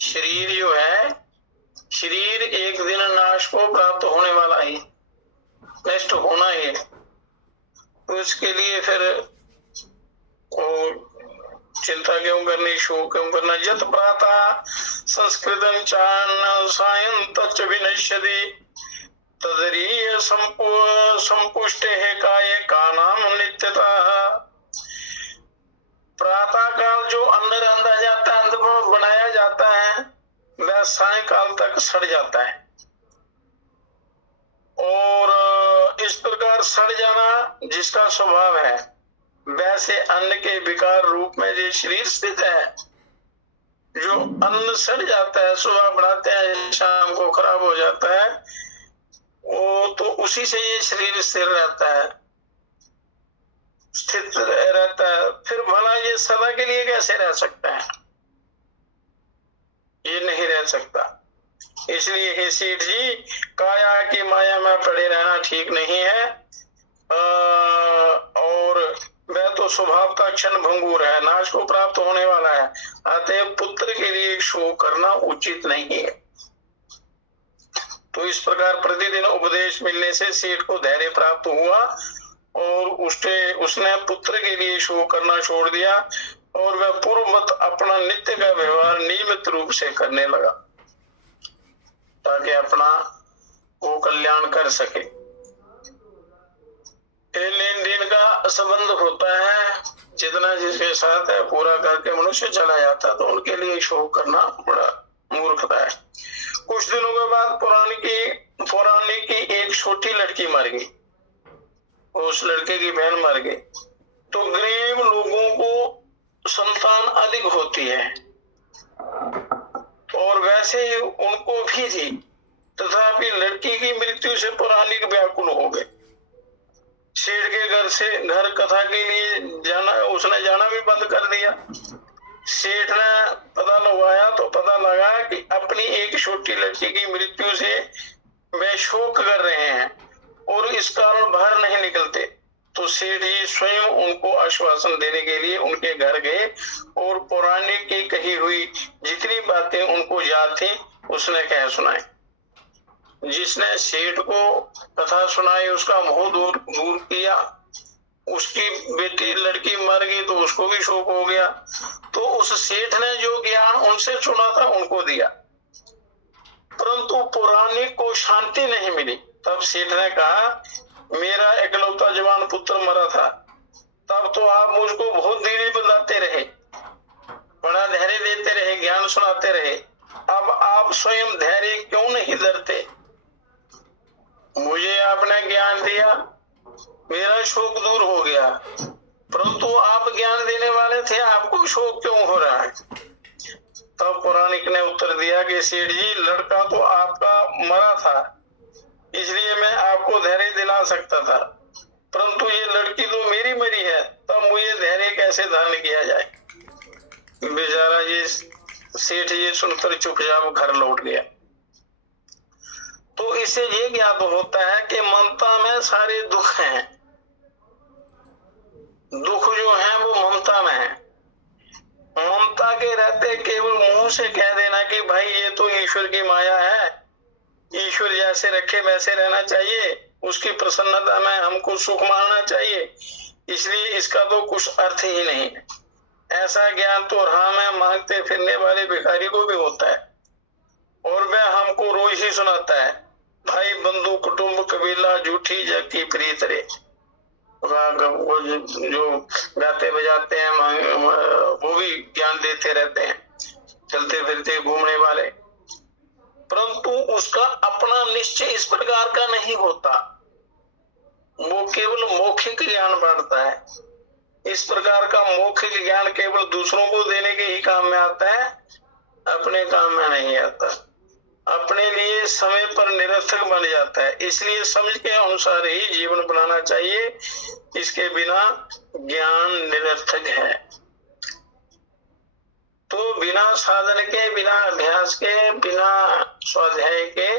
शरीर जो है, शरीर एक दिन नाश को प्राप्त होने वाला ही, नष्ट होना ही है। तो इसके लिए फिर चिंता क्यों करनी, शोक क्यों करना? यत प्रातः संस्कृतं चान्न सायं तच्च विनश्यति तदरीय संपुष्टे काये कानाम नित्यता। प्रातः काल जो अन्न रंधा जाता है, अन्न बनाया जाता है, वह सायंकाल तक सड़ जाता है। और इस प्रकार सड़ जाना जिसका स्वभाव है, वैसे अन्न के विकार रूप में जो शरीर स्थित है, जो अन्न सड़ जाता है, सुबह बढ़ाते हैं शाम को खराब हो जाता है, वो तो उसी से ये शरीर स्थिर रहता है, स्थित रहता है। फिर भला ये सदा के लिए कैसे रह सकता है? ये नहीं रह सकता। इसलिए हे सेठ जी, काया की माया में पड़े रहना ठीक नहीं है। और वह तो स्वभाव का क्षण भंगुर है, नाश को प्राप्त होने वाला है। अतः पुत्र के लिए शोक करना उचित नहीं है। तो इस प्रकार प्रतिदिन उपदेश मिलने से सेठ को धैर्य प्राप्त हुआ और उसने पुत्र के लिए शोक करना छोड़ दिया और वह पूर्ववत अपना नित्य का व्यवहार नियमित रूप से करने लगा ताकि अपना वो कल्याण कर सके। लेन देन का संबंध होता है, जितना जिसके साथ है पूरा करके मनुष्य चला जाता, तो उनके लिए शोक करना बड़ा मूर्खता है। कुछ दिनों के बाद पुरानी की एक छोटी लड़की मर गई, उस लड़के की बहन मर गई। तो गरीब लोगों को संतान अधिक होती है और वैसे ही उनको भी थी, तथापि लड़की की मृत्यु से पुरानी व्याकुल हो गए। सेठ के घर कथा के लिए जाना, उसने जाना भी बंद कर दिया। सेठ ने पता लगवाया तो पता लगा कि अपनी एक छोटी लड़की की मृत्यु से वे शोक कर रहे हैं और इस कारण बाहर नहीं निकलते। तो सेठ जी स्वयं उनको आश्वासन देने के लिए उनके घर गए और पुराने की कही हुई जितनी बातें उनको याद थी उसने कह सुनाई। जिसने सेठ को कथा सुनाई उसका मोह दूर किया। उसकी बेटी लड़की मर गई तो उसको भी शोक हो गया। तो उस सेठ ने जो ज्ञान उनसे सुना था उनको दिया, परंतु पुरानी को शांति नहीं मिली। तब सेठ ने कहा, मेरा इकलौता जवान पुत्र मरा था, तब तो आप मुझको बहुत धीरे बुलाते रहे, बड़ा धैर्य देते रहे, ज्ञान सुनाते रहे। अब आप स्वयं धैर्य क्यों नहीं धरते? मुझे आपने ज्ञान दिया, मेरा शोक दूर हो गया, परंतु आप ज्ञान देने वाले थे, आपको शोक क्यों हो रहा है? तब पौराणिक ने उत्तर दिया कि सेठ जी, लड़का तो आपका मरा था, इसलिए मैं आपको धैर्य दिला सकता था, परंतु ये लड़की तो मेरी मरी है, तब मुझे धैर्य कैसे धारण किया जाए? बेचारा ये सेठ ये सुनकर चुपचाप घर लौट गया। तो इससे ये ज्ञात होता है कि ममता में सारे दुख हैं। दुख जो है वो ममता में है। ममता के रहते केवल मुंह से कह देना कि भाई ये तो ईश्वर की माया है, ईश्वर जैसे रखे वैसे रहना चाहिए, उसकी प्रसन्नता में हमको सुख मानना चाहिए, इसलिए इसका तो कुछ अर्थ ही नहीं है। ऐसा ज्ञान तो राह में मांगते फिरने वाले भिखारी को भी होता है और वह हमको रोज ही सुनाता है, भाई बंधु कुटुंब कबीला झूठी जग की प्रीत रे। वो जो गाते बजाते हैं वो भी ज्ञान देते रहते हैं, चलते फिरते घूमने वाले, परंतु उसका अपना निश्चय इस प्रकार का नहीं होता, वो केवल मौखिक ज्ञान बांटता है। इस प्रकार का मौखिक ज्ञान केवल दूसरों को देने के ही काम में आता है, अपने काम में नहीं आता, अपने लिए समय पर निरर्थक बन जाता है। इसलिए समझ के अनुसार ही जीवन बनाना चाहिए, इसके बिना ज्ञान निरर्थक है। तो बिना साधन के, बिना अभ्यास के, बिना स्वाध्याय के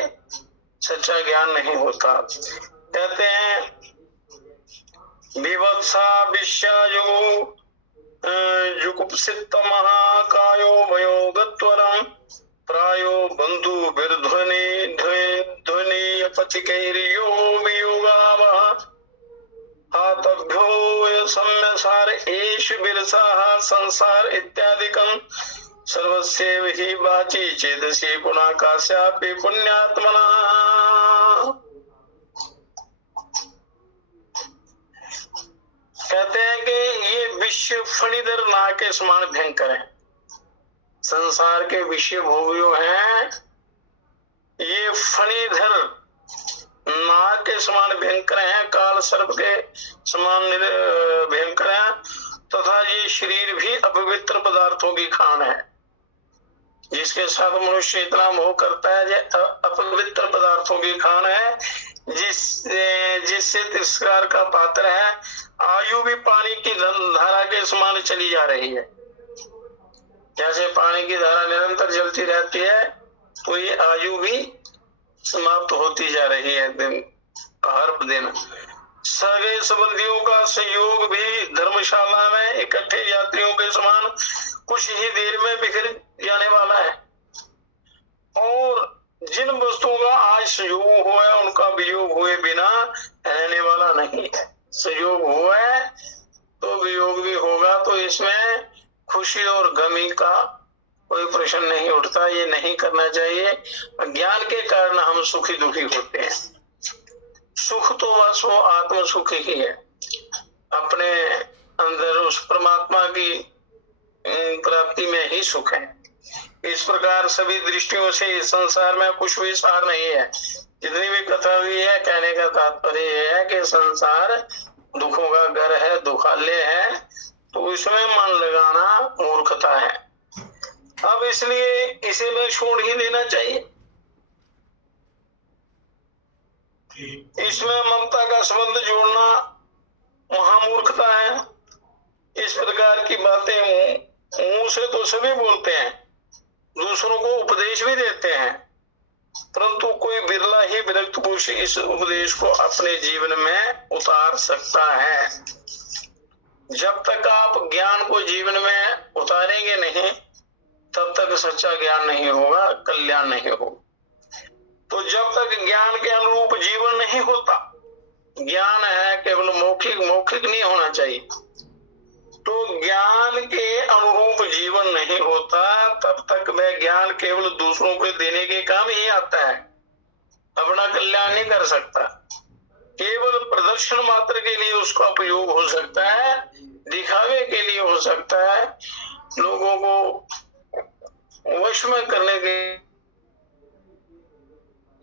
सच्चा ज्ञान नहीं होता। कहते हैं विवत्सा विश्याजु जुगुप्सित महाकायो वयो गत्वरम प्रायो बंधु बिरध्वनि ध्वनि अपचिकैर्यो वियोगावः हातभ्यो सम्यसार एष बिरसाः संसार इत्यादिकं सर्वस्यैव हि वाचि चेदसि पुनः कास्यापि पुण्यात्मना। कहते हैं कि ये विश्व फणीधर नाग के समान भयंकर है। संसार के विषय भोगियों हैं, ये फणीधर नाग के समान भयंकर हैं, काल सर्प के समान भयंकर हैं, तथा ये शरीर भी अपवित्र पदार्थों की खान है। जिसके साथ मनुष्य इतना मोह करता है जो अपवित्र पदार्थों की खान है, जिससे तिरस्कार का पात्र है। आयु भी पानी की धारा के समान चली जा रही है। जैसे पानी की धारा निरंतर चलती रहती है, तो ये आयु भी समाप्त होती जा रही है दिन हर दिन। सगे संबंधियों का सहयोग भी धर्मशाला में इकट्ठे यात्रियों के समान कुछ ही देर में बिखर जाने वाला है। और जिन वस्तुओं का आज संयोग हुआ है, उनका वियोग हुए बिना रहने वाला नहीं है। संयोग हुआ है तो वियोग भी होगा, तो इसमें खुशी और गमी का कोई प्रश्न नहीं उठता। ये नहीं करना चाहिए। अज्ञान के कारण हम सुखी दुखी होते हैं। सुख तो बस वो आत्म सुख ही है, अपने अंदर उस परमात्मा की प्राप्ति में ही सुख है। इस प्रकार सभी दृष्टियों से इस संसार में कुछ भी सार नहीं है। जितनी भी कथा हुई है, कहने का तात्पर्य यह है कि संसार दुखों का घर है, दुखालय है, तो इसमें मन लगाना मूर्खता है। अब इसलिए इसे में छोड़ ही देना चाहिए। इसमें ममता का संबंध जोड़ना महामूर्खता है। इस प्रकार की बातें मुंह से तो सभी बोलते हैं, दूसरों को उपदेश भी देते हैं, परंतु कोई बिरला ही विरक्त पुरुष इस उपदेश को अपने जीवन में उतार सकता है। जब तक आप ज्ञान को जीवन में उतारेंगे नहीं, तब तक सच्चा ज्ञान नहीं होगा, कल्याण नहीं होगा। तो जब तक ज्ञान के अनुरूप जीवन नहीं होता, ज्ञान है केवल मौखिक, मौखिक नहीं होना चाहिए, तो ज्ञान के अनुरूप जीवन नहीं होता, तब तक वह ज्ञान केवल दूसरों को देने के काम ही आता है, अपना कल्याण नहीं कर सकता। केवल प्रदर्शन मात्र के लिए उसका उपयोग हो सकता है, दिखावे के लिए हो सकता है, लोगों को वश में करने के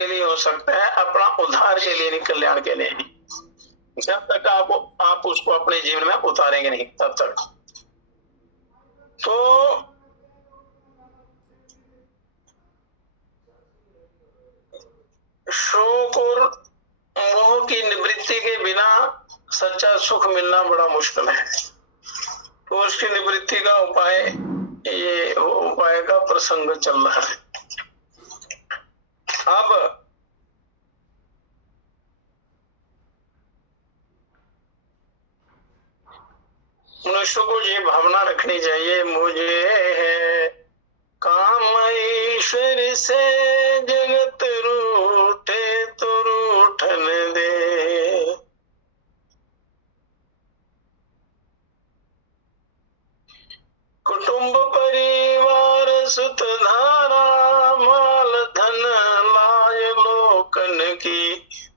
लिए हो सकता है, अपना उद्धार के लिए नहीं, कल्याण के लिए नहीं। जब तक आप उसको अपने जीवन में उतारेंगे नहीं, तब तक। तो शोक और मोह की निवृत्ति के बिना सच्चा सुख मिलना बड़ा मुश्किल है। तो उसकी निवृत्ति का उपाय, ये उपाय का प्रसंग चल रहा है। अब मनुष्य को ये भावना रखनी चाहिए, मुझे है काम ईश्वर से, जगत रूठे तो रूठन दे। कुटुंब परिवार सुत धारा, माल धन लाज लोकन की,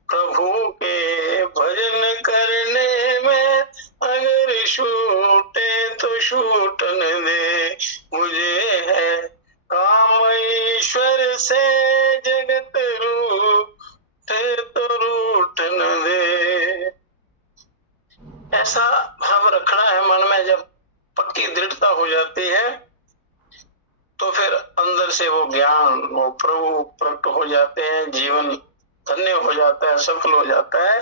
प्रभु के भजन करने में अगर छूटे तो छूटन दे। मुझे है काम ईश्वर से, जगत रूठे तो रूठन दे। ऐसा भाव रखना है मन में। जब पक्की दृढ़ता हो जाती है, तो फिर अंदर से वो ज्ञान, वो प्रभु प्रकट हो जाते हैं, जीवन धन्य हो जाता है, सफल हो जाता है,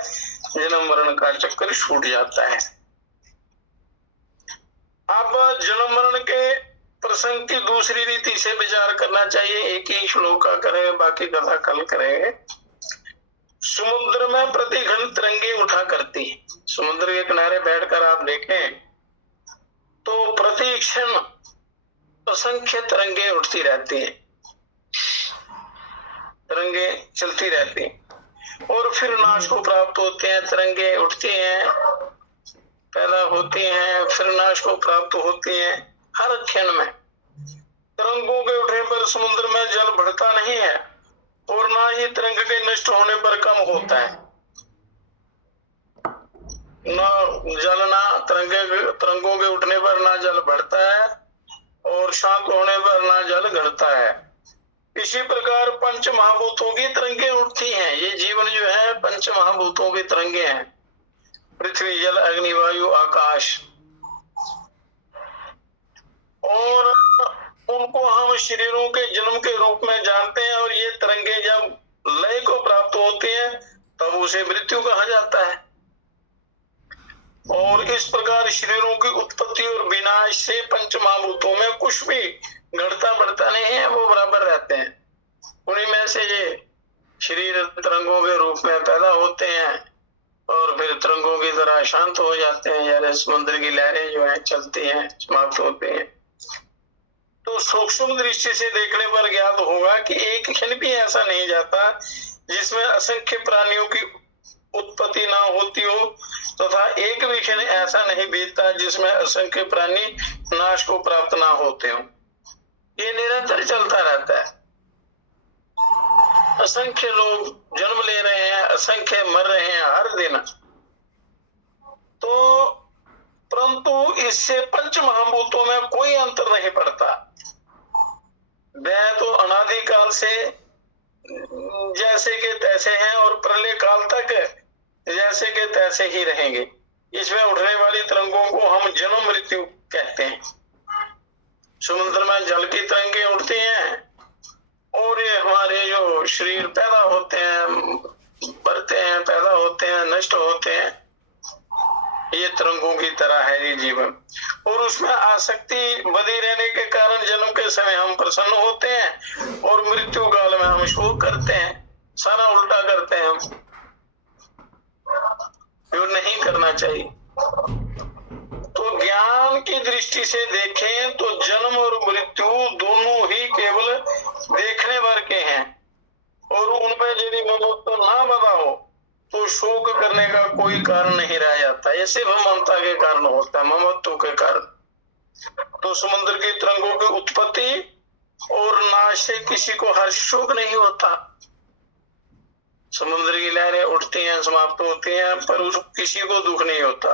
जन्म मरण का चक्कर छूट जाता है। अब जन्म मरण के प्रसंग की दूसरी रीति से विचार करना चाहिए। एक ही श्लोक का करेंगे, बाकी कथा कल करेंगे। समुद्र में प्रतिघन तरंगे उठा करती है। समुद्र के किनारे बैठकर आप देखें तो प्रति क्षण असंख्य तरंगे उठती रहती हैं, तरंगे चलती रहती हैं और फिर नाश को प्राप्त होते हैं। तरंगे उठती हैं, पैदा होती हैं, फिर नाश को प्राप्त होती हैं हर क्षण में। तरंगों के उठने पर समुद्र में जल बढ़ता नहीं है और ना ही तरंग के नष्ट होने पर कम होता है। ना जल, ना तरंगों के उठने पर ना जल बढ़ता है और शांत होने पर ना जल घटता है। इसी प्रकार पंच महाभूतों की तरंगे उठती हैं। ये जीवन जो है पंच महाभूतों की तरंगे हैं, पृथ्वी जल अग्नि वायु आकाश। और उनको को हम शरीरों के जन्म के रूप में जानते हैं, और ये तरंगे जब लय को प्राप्त होती हैं तब उसे मृत्यु कहा जाता है। और इस प्रकार शरीरों की उत्पत्ति और विनाश से पंच महाभूतों में कुछ भी घटता बढ़ता नहीं है, वो बराबर रहते हैं। उन्हीं में से ये शरीर तरंगों के रूप में पैदा होते हैं और फिर तरंगों की तरह शांत हो जाते हैं, यानी समुद्र की लहरें जो है चलती हैं, समाप्त होते हैं। तो सूक्ष्म दृष्टि से देखने पर ज्ञात होगा कि एक क्षण भी ऐसा नहीं जाता जिसमें असंख्य प्राणियों की उत्पत्ति ना होती हो, तथा एक भी क्षण ऐसा नहीं बीतता जिसमें असंख्य प्राणी नाश को प्राप्त ना होते हो। ये निरंतर चलता रहता है। असंख्य लोग जन्म ले रहे हैं, असंख्य मर रहे हैं हर दिन। तो परंतु इससे पंच महाभूतों में कोई अंतर नहीं पड़ता। वह तो अनादिकाल से जैसे के तैसे हैं और प्रलय काल तक जैसे के तैसे ही रहेंगे। इसमें उठने वाली तरंगों को हम जन्म मृत्यु कहते हैं। समुद्र में जल की तरंगे उठती हैं और ये हमारे जो शरीर पैदा होते हैं, बढ़ते हैं, पैदा होते हैं, नष्ट होते हैं, ये तरंगों की तरह है ये जीवन। और उसमें आसक्ति बनी रहने के कारण जन्म के समय हम प्रसन्न होते हैं और मृत्यु काल में हम शोक करते हैं। सारा उल्टा करते हैं हम, जो नहीं करना चाहिए। तो ज्ञान की दृष्टि से देखें तो जन्म और मृत्यु दोनों ही केवल देखने भर के हैं, और उनमें यदि ममत्व ना बना हो तो शोक करने का कोई कारण नहीं रह जाता। ये सिर्फ ममता के कारण होता है, ममत्व के कारण। तो समुद्र की तरंगों की उत्पत्ति और नाश से किसी को हर्ष शोक नहीं होता। समुद्र की लहरें उठती हैं, समाप्त होती हैं, पर उस किसी को दुख नहीं होता।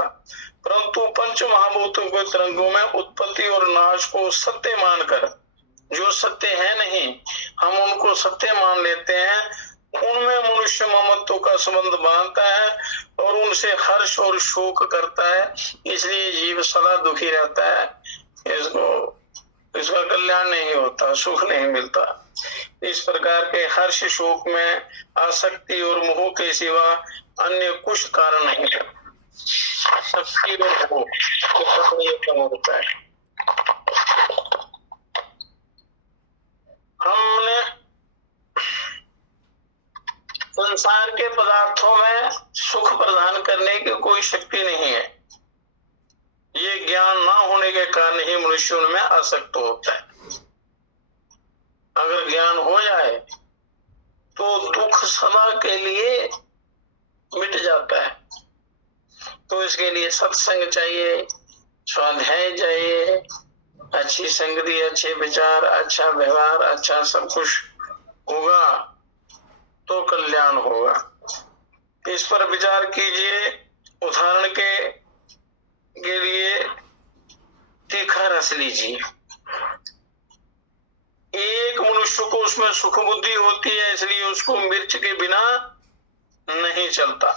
परंतु पंच महाभूतों के तरंगों में उत्पत्ति और नाश को सत्य मानकर, जो सत्य है नहीं हम उनको सत्य मान लेते हैं, उनमें मनुष्य ममत्व का संबंध बांधता है और उनसे हर्ष और शोक करता है। इसलिए जीव सदा दुखी रहता है, इसका कल्याण नहीं होता, सुख नहीं मिलता। इस प्रकार के हर्ष शोक में आसक्ति और मोह के सिवा अन्य कुछ कारण नहीं है। शक्ति और मोह ये कम होता है। हमने संसार के पदार्थों में सुख प्रदान करने की कोई शक्ति नहीं है। ये ज्ञान ना होने के कारण ही मनुष्य उनमें आसक्त होता है। अगर ज्ञान हो जाए तो दुख सदा के लिए मिट जाता है। तो इसके लिए सत्संग चाहिए, स्वाध्याय चाहिए, अच्छी संगति, अच्छे विचार, अच्छा व्यवहार, अच्छा सब कुछ होगा तो कल्याण होगा। इस पर विचार कीजिए। उदाहरण के लिए तीखा रस लीजिए। एक मनुष्य को उसमें सुख बुद्धि होती है, इसलिए उसको मिर्च के बिना नहीं चलता।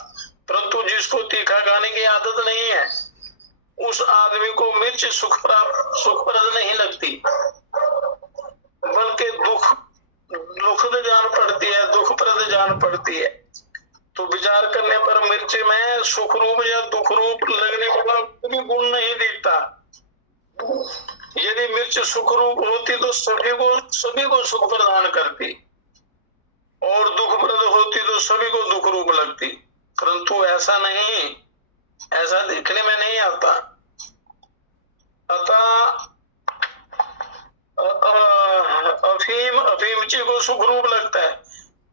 परंतु जिसको तीखा खाने की आदत नहीं है, उस आदमी को मिर्च सुखप्रद नहीं लगती, बल्कि दुखद जान पड़ती है, दुखप्रद जान पड़ती है। तो विचार करने पर मिर्च में सुख रूप या दुख रूप लगने वाला कोई गुण नहीं दिखता। यदि मिर्च सुख रूप होती तो सभी को सुख प्रदान करती, और दुखप्रद होती तो सभी को दुख रूप लगती। परंतु ऐसा नहीं, ऐसा दिखने में नहीं आता। अतः अफीमची को सुख रूप लगता है,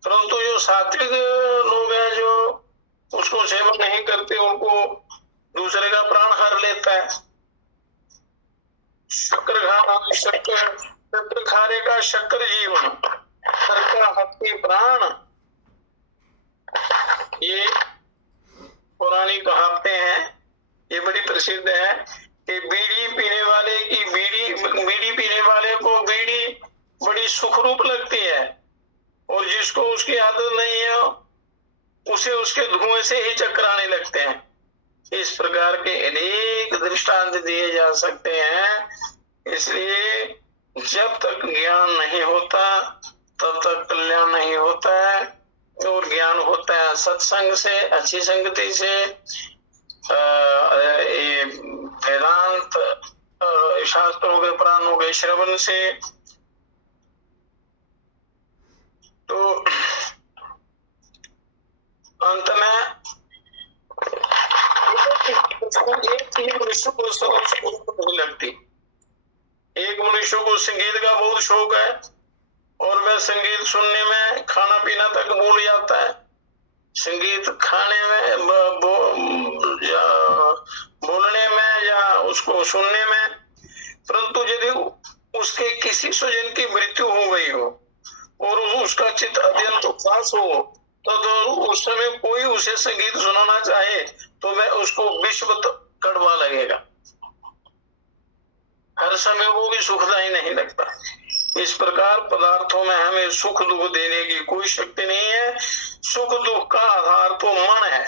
परंतु जो सात्विक लोग हैं जो उसको सेवन नहीं करते, उनको दूसरे का प्राण हर लेता है। शक्कर खाने का शक्कर जीवन, शर्करा हत्ती प्राण, ये पौराणिक कहावतें हैं। ये बड़ी प्रसिद्ध है कि बीड़ी पीने वाले को बीड़ी बड़ी सुखरूप लगती है, और जिसको उसकी आदत नहीं है उसे उसके धुएं से ही चक्कर आने लगते हैं। इस प्रकार के अनेक दृष्टांत दिए जा सकते हैं। इसलिए जब तक ज्ञान नहीं होता तब तक कल्याण नहीं होता है। और ज्ञान होता है सत्संग से, अच्छी संगति से, ये वेदांत शास्त्रों के पुराणों के श्रवण से। तो अंत में एक चीज मनुष्य को नहीं लगती। एक मनुष्य को संगीत का बहुत शौक है और वह संगीत सुनने में खाना पीना तक भूल जाता है। संगीत खाने में या बोलने में या उसको सुनने में। परंतु यदि उसके किसी स्वजन की मृत्यु हो गई हो और उसका चित्त अत्यंत उदास हो तो उस समय कोई उसे संगीत सुनाना चाहे तो वह उसको विश्व कड़वा लगेगा। हर समय वो भी सुखदायी नहीं लगता। इस प्रकार पदार्थों में हमें सुख दुख देने की कोई शक्ति नहीं है। सुख दुख का आधार तो मन है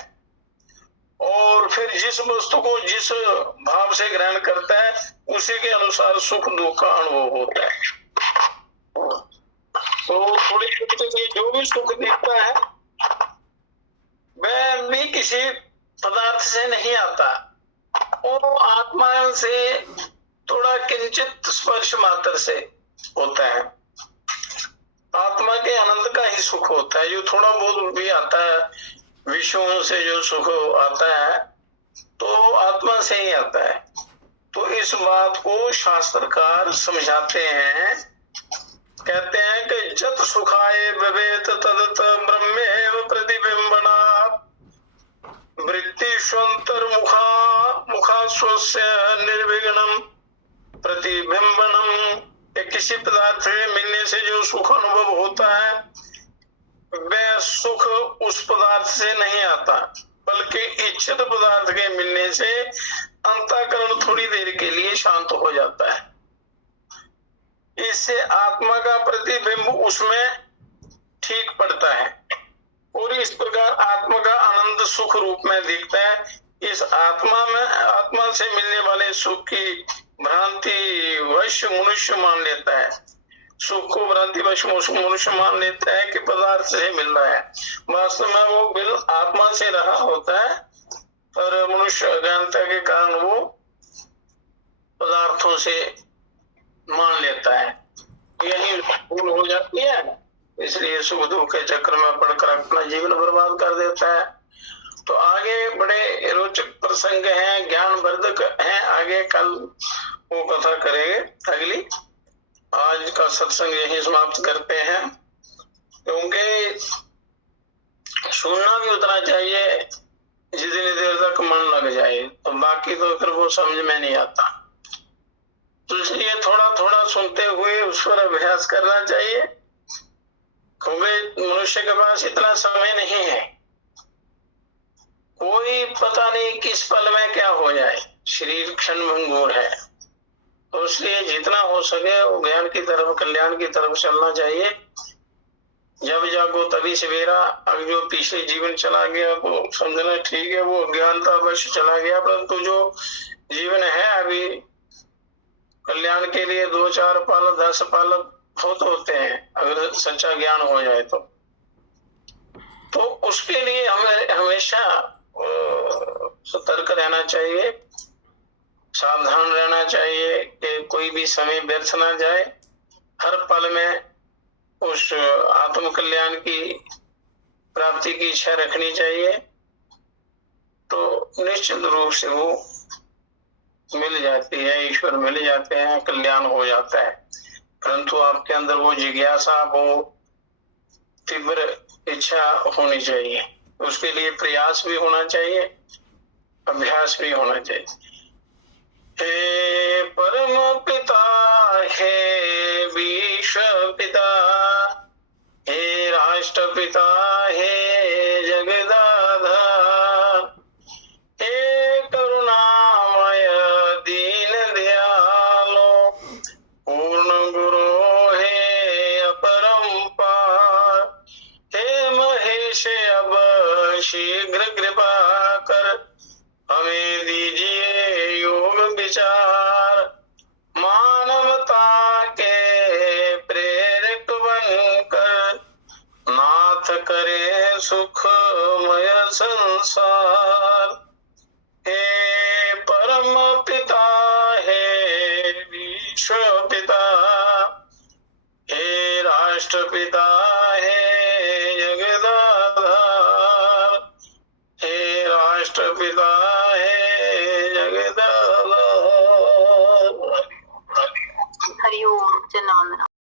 और फिर जिस वस्तु को जिस भाव से ग्रहण करता है उसी के अनुसार सुख दुख का अनुभव होता है। तो थोड़ी से जो भी सुख दिखता है वह भी किसी पदार्थ से नहीं आता, वो आत्मा से थोड़ा किंचित स्पर्श मात्र से होता है। आत्मा के आनंद का ही सुख होता है। जो थोड़ा बहुत भी आता है विषयों से जो सुख आता है तो आत्मा से ही आता है। तो इस बात को शास्त्रकार समझाते हैं, कहते हैं कि जत सुखाय भवेत तदत ब्रह्मेव प्रतिबिंबना वृत्तिष्वंतर मुखा स्वस्य निर्विघ्नम प्रतिबिंबनम। किसी पदार्थ में मिलने से जो सुख अनुभव होता है वह सुख उस पदार्थ से नहीं आता, बल्कि इच्छित पदार्थ के मिलने से अंतःकरण थोड़ी देर के लिए शांत हो जाता है। इससे आत्मा का प्रतिबिंब उसमें ठीक पड़ता है और इस प्रकार आत्मा का आनंद सुख रूप में दिखता है। इस आत्मा से मिलने वाले सुख की भ्रांति वश मनुष्य मान लेता है। सुख को भ्रांति वश मनुष्य मान लेता है कि पदार्थ से मिल रहा है, वास्तव में वो बिल आत्मा से रहा होता है, पर मनुष्य अज्ञानता के कारण वो पदार्थों से मान लेता है। यही भूल हो जाती है, इसलिए सुख दुख के चक्र में पड़कर अपना जीवन बर्बाद कर देता है। तो आगे बड़े रोचक प्रसंग हैं, ज्ञान वर्धक हैं, आगे कल वो कथा करेंगे अगली। आज का सत्संग यही समाप्त करते हैं, क्योंकि सुनना भी उतना चाहिए जितनी देर तक मन लग जाए, तो बाकी तो फिर वो समझ में नहीं आता। तो इसलिए थोड़ा थोड़ा सुनते हुए उस पर अभ्यास करना चाहिए, क्योंकि मनुष्य के पास इतना समय नहीं है। कोई पता नहीं किस पल में क्या हो जाए, शरीर क्षण भंगुर है। तो इसलिए जितना हो सके वो ज्ञान की तरफ, कल्याण की तरफ चलना चाहिए। जब जागो तभी सवेरा। अब जो पिछले जीवन चला गया तो समझना ठीक है, वो अज्ञानता वश चला गया, परंतु जो जीवन है अभी कल्याण के लिए 2-4 पल 10 पल बहुत होते हैं, अगर सच्चा ज्ञान हो जाए तो उसके लिए हमें हमेशा सतर्क रहना चाहिए, सावधान रहना चाहिए कि कोई भी समय व्यर्थ ना जाए। हर पल में उस आत्म कल्याण की प्राप्ति की इच्छा रखनी चाहिए, तो निश्चित रूप से वो मिल जाती है, ईश्वर मिल जाते हैं, कल्याण हो जाता है। परंतु आपके अंदर वो जिज्ञासा, वो तीव्र इच्छा होनी चाहिए, उसके लिए प्रयास भी होना चाहिए, अभ्यास भी होना चाहिए। हे परम पिता, हे विश्व पिता, हे राष्ट्र पिता, हे जगदाधार, हे करुणामय दीन दयालो, पूर्ण गुरु, हे अपरंपार, हे महेश अब शीघ्र कृपा कर हमें दीजिए योग विचार, मानवता के सुखमय संसार। हे परम पिता, हे विश्व पिता, हे राष्ट्रपिता, हे जगदाधार, हे राष्ट्रपिता,